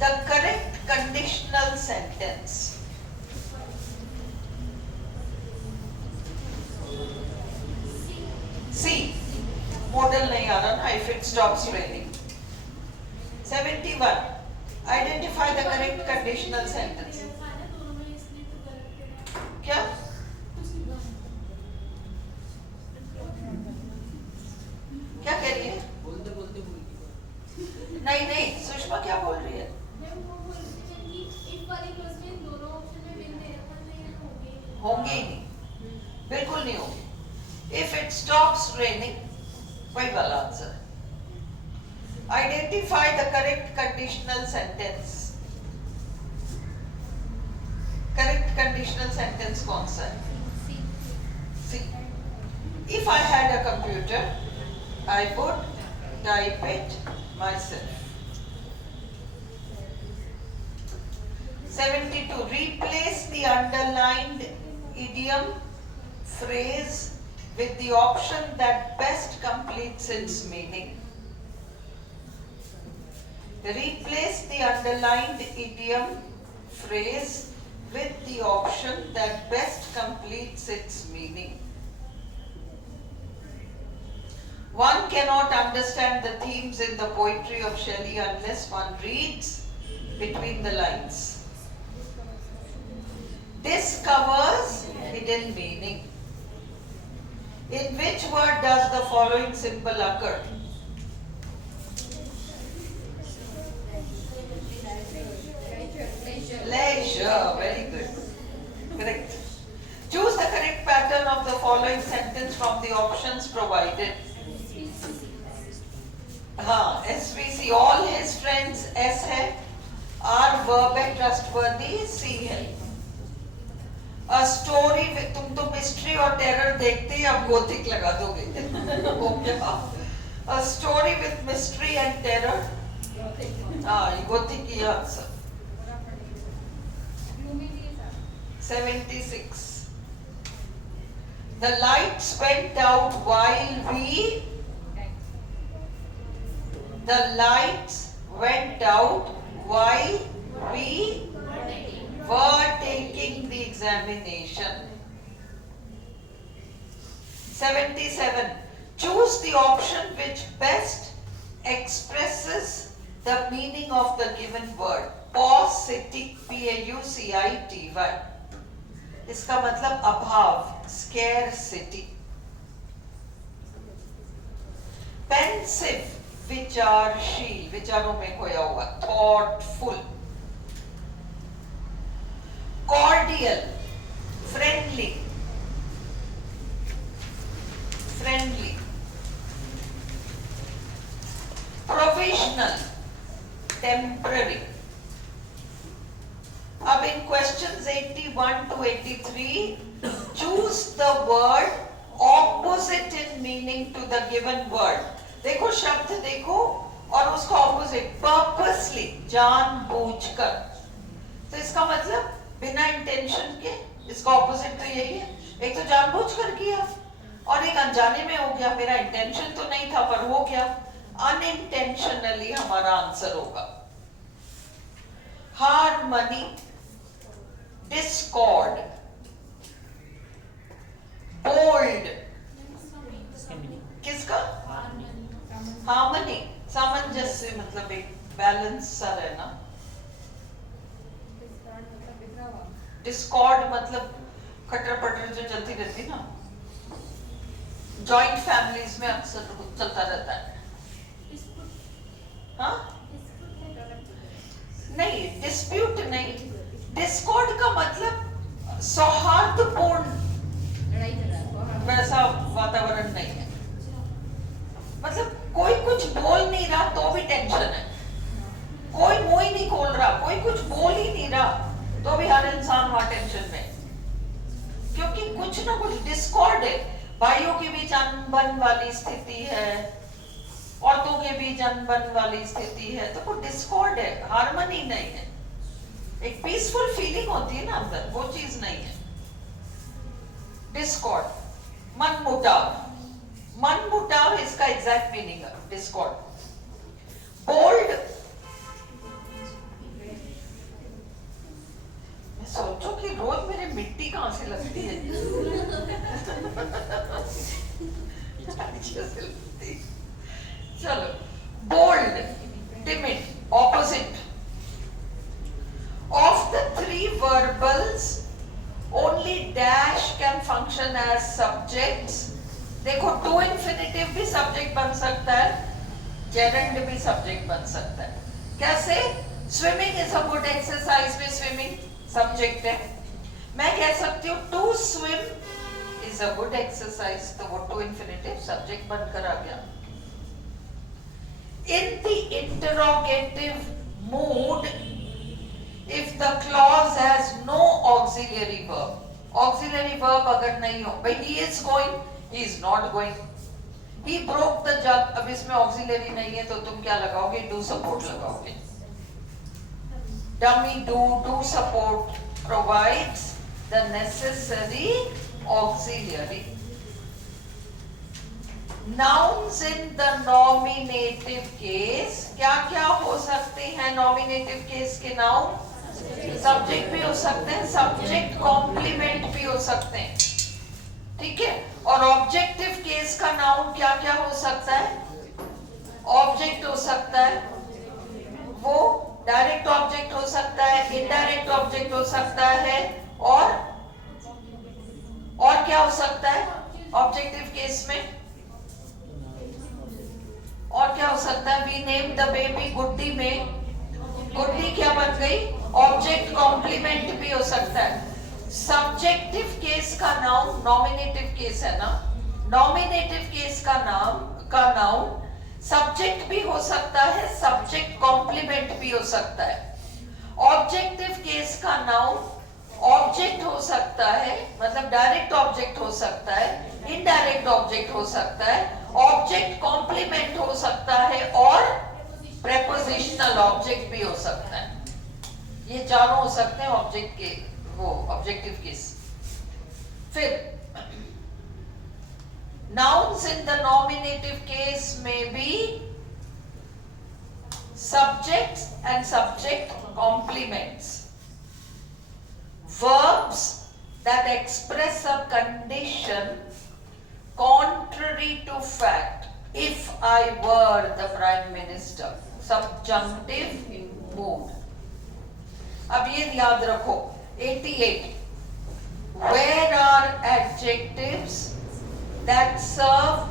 the correct conditional sentence. C. Modal नहीं आ रहा ना, if it stops raining. 71. Identify the correct conditional sentence. क्या? क्या कह रही है? नहीं नहीं, सुषमा क्या बोल रही है? होंगे ही नहीं, बिल्कुल नहीं होंगे. If it stops raining, वही वाला answer. Identify the correct conditional sentence. Correct conditional sentence कौन सा है? C. If I had a computer, I would type it myself. 72. Replace the underlined idiom phrase with the option that best completes its meaning. Replace the underlined idiom phrase with the option that best completes its meaning. One cannot understand the themes in the poetry of Shelley unless one reads between the lines. This covers hidden meaning. In which word does the following symbol occur? Leisure. Very good. Correct. Choose the correct pattern of the following sentence from the options provided. SVC. All his friends S है. R verb है, trustworthy C है. A story with तुम तो mystery और terror देखते ही अब gothic लगा दोगे. हो गया. A story with mystery and terror. Gothic he answer. 76. The lights went out while we. The lights went out while we were taking the examination. 77. Choose the option which best expresses the meaning of the given word. Paucity. P-A-U-C-I-T-Y. इसका मतलब अभाव, scarcity. Pensive, विचारशील, विचारों में खोया हुआ, thoughtful. Cordial, friendly, friendly. Provisional, temporary. अब in questions 81 to 83, choose the word opposite in meaning to the given word. देखो शब्द देखो और उसका opposite, purposely, जानबूझकर. तो इसका मतलब बिना intention के, इसका opposite तो यही है. एक तो जानबूझकर किया और एक अनजाने में हो गया. मेरा intention तो नहीं था पर हो गया. Unintentionally हमारा आंसर होगा. Harmony, discord, bold. किसका? हार्मनी, सामंजस्य, मतलब एक बैलेंस सा रहना. डिस्कॉर्ड मतलब खटर पटर जो चलती रहती ना, जॉइंट फैमिलीज में अक्सर चलता रहता है. हाँ नहीं, डिस्प्यूट नहीं. डिस्कॉर्ड का मतलब सौहार्दपूर्ण वैसा वातावरण नहीं है. मतलब कोई कुछ बोल नहीं रहा तो भी टेंशन है. कोई मुंह ही नहीं खोल रहा, कोई कुछ बोल ही नहीं रहा तो भी हर इंसान वहां टेंशन में, क्योंकि कुछ ना कुछ डिस्कॉर्ड है. भाइयों के बीच अनबन वाली स्थिति है, औरतों के बीच अनबन वाली स्थिति है, तो वो डिस्कॉर्ड है, हार्मनी नहीं है. एक पीसफुल फीलिंग होती है ना अंदर, वो चीज नहीं है. डिस्कॉर्ड, मनमुटाव. मनमुटाव इसका एग्जैक्ट मीनिंग है, डिस्कॉर्ड. बोल्ड, मैं सोचो कि रोज मेरे मिट्टी कहां से लगती है. चलो, bold, timid, opposite. Of the three verbals, only dash can function as subjects. देखो, to infinitive भी सब्जेक्ट बन सकता है, gerund भी सब्जेक्ट बन सकता है. कैसे? Swimming is a good exercise में swimming सब्जेक्ट है. मैं कह सकती हूँ to swim is a good exercise, तो वो to infinitive सब्जेक्ट बनकर आ गया. In the interrogative mood, if the clause has no auxiliary verb, auxiliary verb अगर नहीं हो, भाई he is going, he is not going, he broke the jug, अब इसमें auxiliary नहीं है तो तुम क्या लगाओगे? Do support लगाओगे. Dummy do support provides the necessary auxiliary. Nouns in the nominative case, क्या क्या हो सकते हैं nominative case के noun? सब्जेक्ट भी हो सकते हैं, सब्जेक्ट कॉम्प्लीमेंट भी हो सकते हैं. ठीक है। और ऑब्जेक्टिव केस का नाउन क्या क्या हो सकता है? ऑब्जेक्ट हो सकता है, वो डायरेक्ट ऑब्जेक्ट हो सकता है, इनडायरेक्ट ऑब्जेक्ट हो सकता है, और क्या हो सकता है ऑब्जेक्टिव केस में? और क्या हो सकता है? वी नेम द बेबी गुड्डी में गुड्डी क्या बन गई? ऑब्जेक्ट कॉम्प्लीमेंट भी हो सकता है। सब्जेक्टिव केस का नाउन नॉमिनेटिव केस है ना, नॉमिनेटिव केस का नाउन सब्जेक्ट भी हो सकता है, सब्जेक्ट कॉम्प्लीमेंट भी हो सकता है। ऑब्जेक्टिव केस का नाउन ऑब्जेक्ट हो सकता है, मतलब डायरेक्ट ऑब्जेक्ट हो सकता है, इनडायरेक्ट ऑब्जेक्ट हो सकता है, ऑब्जेक्ट कॉम्प्लीमेंट हो सकता है, और प्रेपोजिशनल ऑब्जेक्ट भी हो सकता है। ये चारों हो सकते हैं ऑब्जेक्ट के, वो ऑब्जेक्टिव केस। फिर nouns in the nominative case may be subjects and subject complements, verbs that express a condition contrary to fact. If I were the prime minister, subjunctive mood. अब ये याद रखो 88, where are adjectives that serve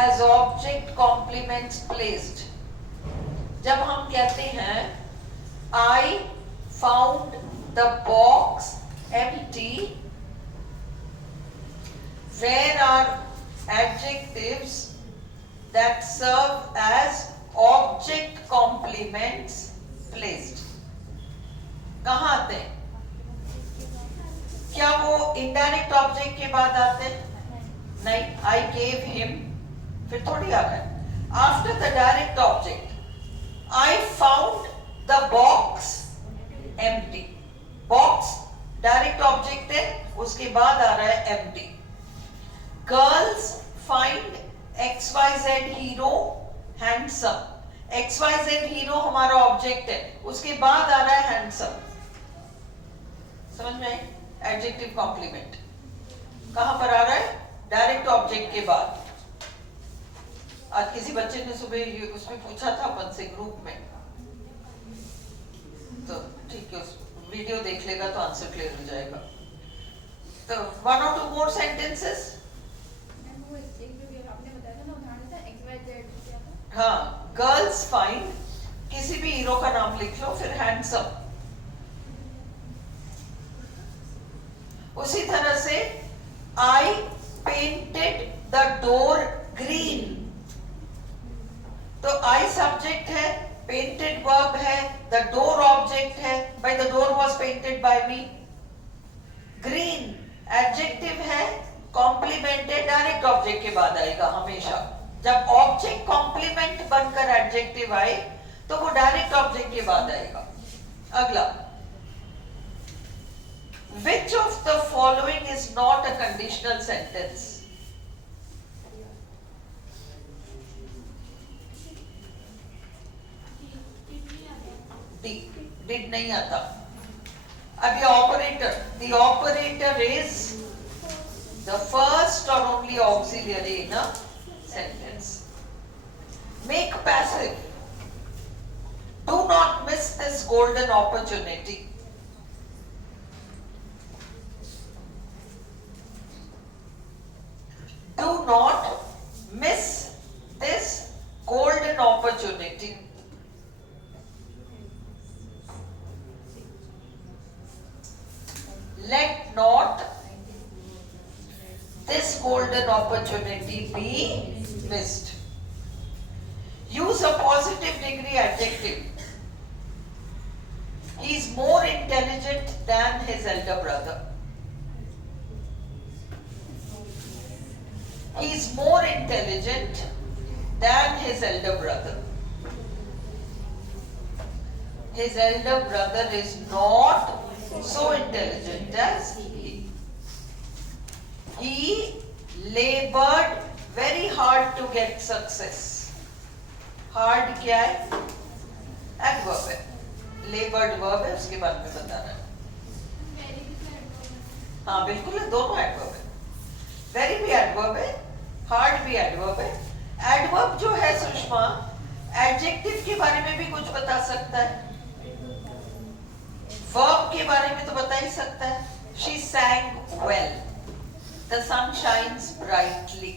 as object complements placed? जब हम कहते हैं I found the box empty, where are adjectives that serve as object complements placed? कहाँ आते हैं? क्या वो इनडायरेक्ट ऑब्जेक्ट के बाद आते हैं? नहीं, I gave him फिर थोड़ी आ रहा है। After the direct object I found the box empty. Box direct object है, उसके बाद आ रहा है empty. Girls find XYZ hero handsome. XYZ hero हमारा ऑब्जेक्ट है, उसके बाद आ रहा है handsome. समझ में आई? एडजेक्टिव कॉम्प्लीमेंट कहां पर आ रहा है? डायरेक्ट ऑब्जेक्ट के बाद। आज किसी बच्चे ने सुबह उसमें पूछा था अपन से ग्रुप में, तो ठीक है, उस वीडियो देख लेगा तो आंसर क्लियर हो जाएगा। तो 1 or 2 more sentences। हाँ, गर्ल्स फाइंड, किसी भी हीरो का नाम लिख लो, फिर हैंडसम। उसी तरह से I painted the door green, तो I सब्जेक्ट है, painted verb है, the door ऑब्जेक्ट है, by the door was painted by me। green adjective है, कॉम्प्लीमेंटेड डायरेक्ट ऑब्जेक्ट के बाद आएगा हमेशा। जब ऑब्जेक्ट कॉम्प्लीमेंट बनकर एडजेक्टिव आए तो वो डायरेक्ट ऑब्जेक्ट के बाद आएगा। अगला, which of the following is not a conditional sentence? D, did नहीं आता। अब ये operator, the operator is the first or only auxiliary in a sentence. Make passive, do not miss this golden opportunity. Do not miss this golden opportunity. Let not this golden opportunity be missed. Use a positive degree adjective. He is more intelligent than his elder brother. He is more intelligent than his elder brother. His elder brother is not so intelligent as he. He labored very hard to get success. Hard क्या है? Adverb है. Labored verb है, उसके बाद में बताना है। हाँ बिल्कुल है, दोनों adverb है। Very एडवर्ब है, हार्ड भी एडवर्ब है। एडवर्ब जो है सुषमा, एडजेक्टिव के बारे में भी कुछ बता सकता है, वर्ब के बारे में तो बता ही सकता है। She sang well, the sun shines brightly,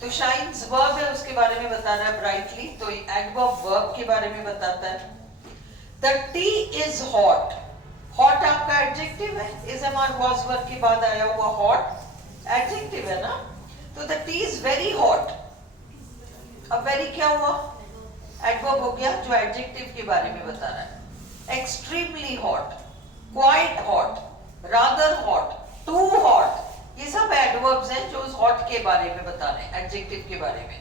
तो shines verb है, उसके बारे में बता रहा है brightly, तो adverb verb के बारे में बताता है। The tea is hot, hot आपका adjective है, is am और was verb के बाद आया हुआ hot adjective है ना, तो the tea is very hot, अब very क्या हुआ, adverb हो गया जो adjective के बारे में बता रहा है। Extremely hot, quite hot, rather hot, too hot, ये सब एडवर्ब्स हैं जो उस हॉट के बारे में बता रहे हैं, एडजेक्टिव के बारे में।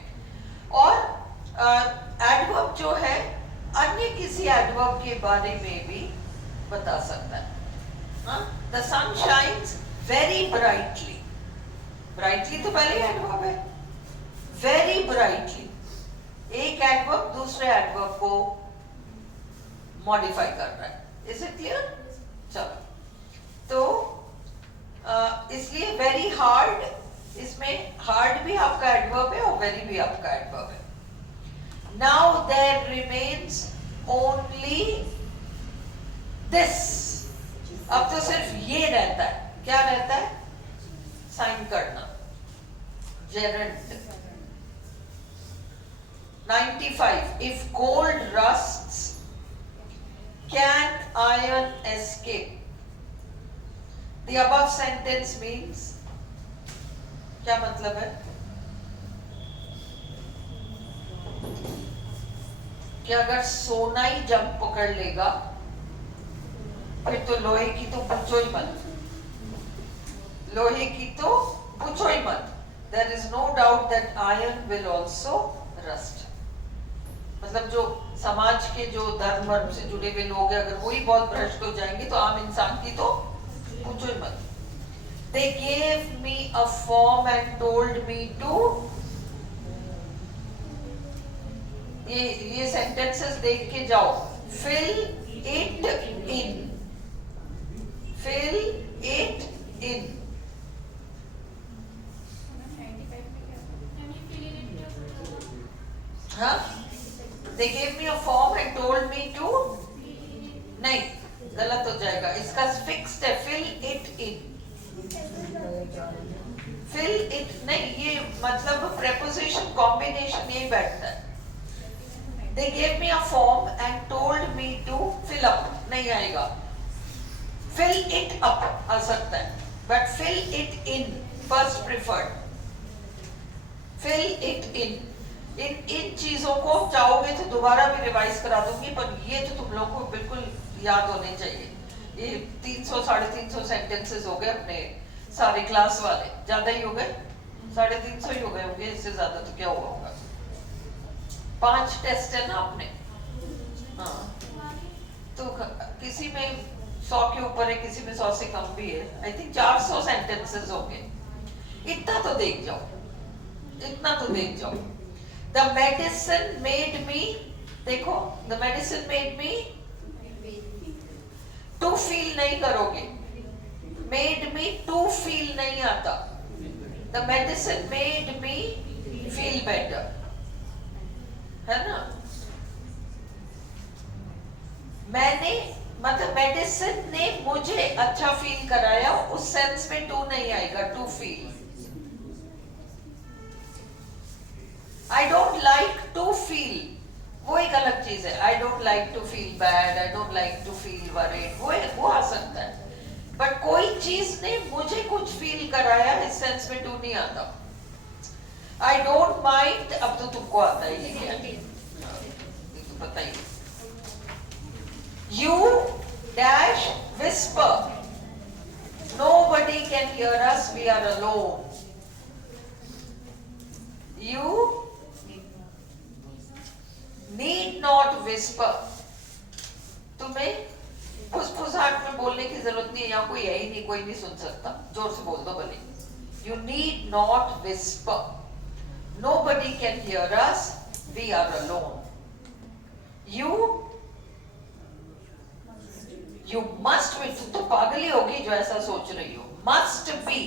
और एडवर्ब जो है अन्य किसी एडवर्ब के बारे में भी बता सकता है। The sun shines very brightly, brightly तो पहले एडवर्ब है, वेरी ब्राइटली एक एडवर्ब दूसरे एडवर्ब को मॉडिफाई कर रहा है। Is it clear? चलो, तो इसलिए वेरी हार्ड, इसमें हार्ड भी आपका एडवर्ब है और वेरी भी आपका एडवर्ब है। Now there remains only this, अब तो सिर्फ ये रहता है, क्या रहता है, साइन करना, Geraint. 95 if gold rusts can iron escape? The above sentence means, क्या मतलब है कि अगर सोना ही जंग पकड़ लेगा फिर तो लोहे की तो पूछो ही मत, लोहे की तो पूछो ही मत। There is no doubt that iron will also rust. मतलब जो समाज के जो धर्म से जुड़े हुए लोग हैं, अगर वही बहुत भ्रष्ट हो जाएंगे तो आम इंसान की तो पूछो ही मत। They gave me a form and told me to, ये सेंटेंसेस देख के जाओ, fill it in, fill it in। हाँ, they gave me a form and told me to, नहीं गलत हो जाएगा, इसका फिक्स्ड है, fill it in, fill it नहीं, ये मतलब preposition combination यही बैठता है। They gave me a form and told me to fill up, नहीं आएगा, fill it up आ सकता है, but fill it in first preferred, fill it in। इन चीजों को चाहोगे तो दोबारा भी रिवाइज करा दूंगी, पर ये तो तुम लोगों को बिल्कुल याद होने चाहिए। ये 300 350 सेंटेंसेस हो गए अपने सारे क्लास वाले, ज्यादा ही हो गए, 350 ही हो गए होंगे, इससे ज्यादा तो क्या हुआ होगा। 5 टेस्ट है ना अपने, हाँ, तो किसी में 100 के ऊपर है, किसी में 100 से कम भी है। आई थिंक 400 सेंटेंसेस हो गए, इतना तो देख जाओ, इतना तो देख जाओ। The medicine made me, देखो, the medicine made me to feel नहीं करोगे, made me to feel नहीं आता, the medicine made me feel better, है ना। मैंने मतलब मेडिसिन ने मुझे अच्छा फील कराया, उस सेंस में टू नहीं आएगा, to feel. I don't like to feel, वो एक अलग चीज है। I don't like to feel bad, I don't like to feel worried, वो आ सकता है, बट कोई चीज ने मुझे कुछ फील कराया, इस सेंस में टू नहीं आता। I don't mind, अब तो तुमको आता है ये क्या, तो बताइए। You dash whisper, nobody can hear us, we are alone. You need not whisper, तुम्हें फुसफुसाहट में बोलने की जरूरत नहीं है, यहाँ कोई है ही नहीं, कोई नहीं सुन सकता, जोर से बोल दो भले। You need not whisper, nobody can hear us, we are alone. You must be, तुम तो पागल ही होगी जो ऐसा सोच रही हो। Must be,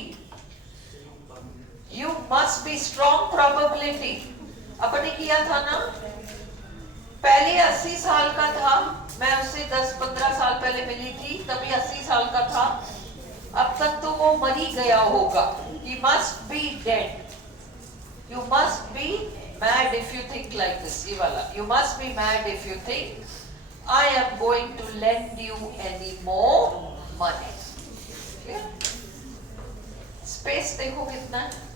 You must be strong probability. अपने किया था ना, पहले 80 साल का था, मैं उससे 10-15 साल पहले मिली थी, तभी 80 साल का था, अब तक तो वो मर ही गया होगा. He must be dead. You must be mad if you think like this. ये वाला. You must be mad if you think I am going to lend you any more money. Space देखो कितना है.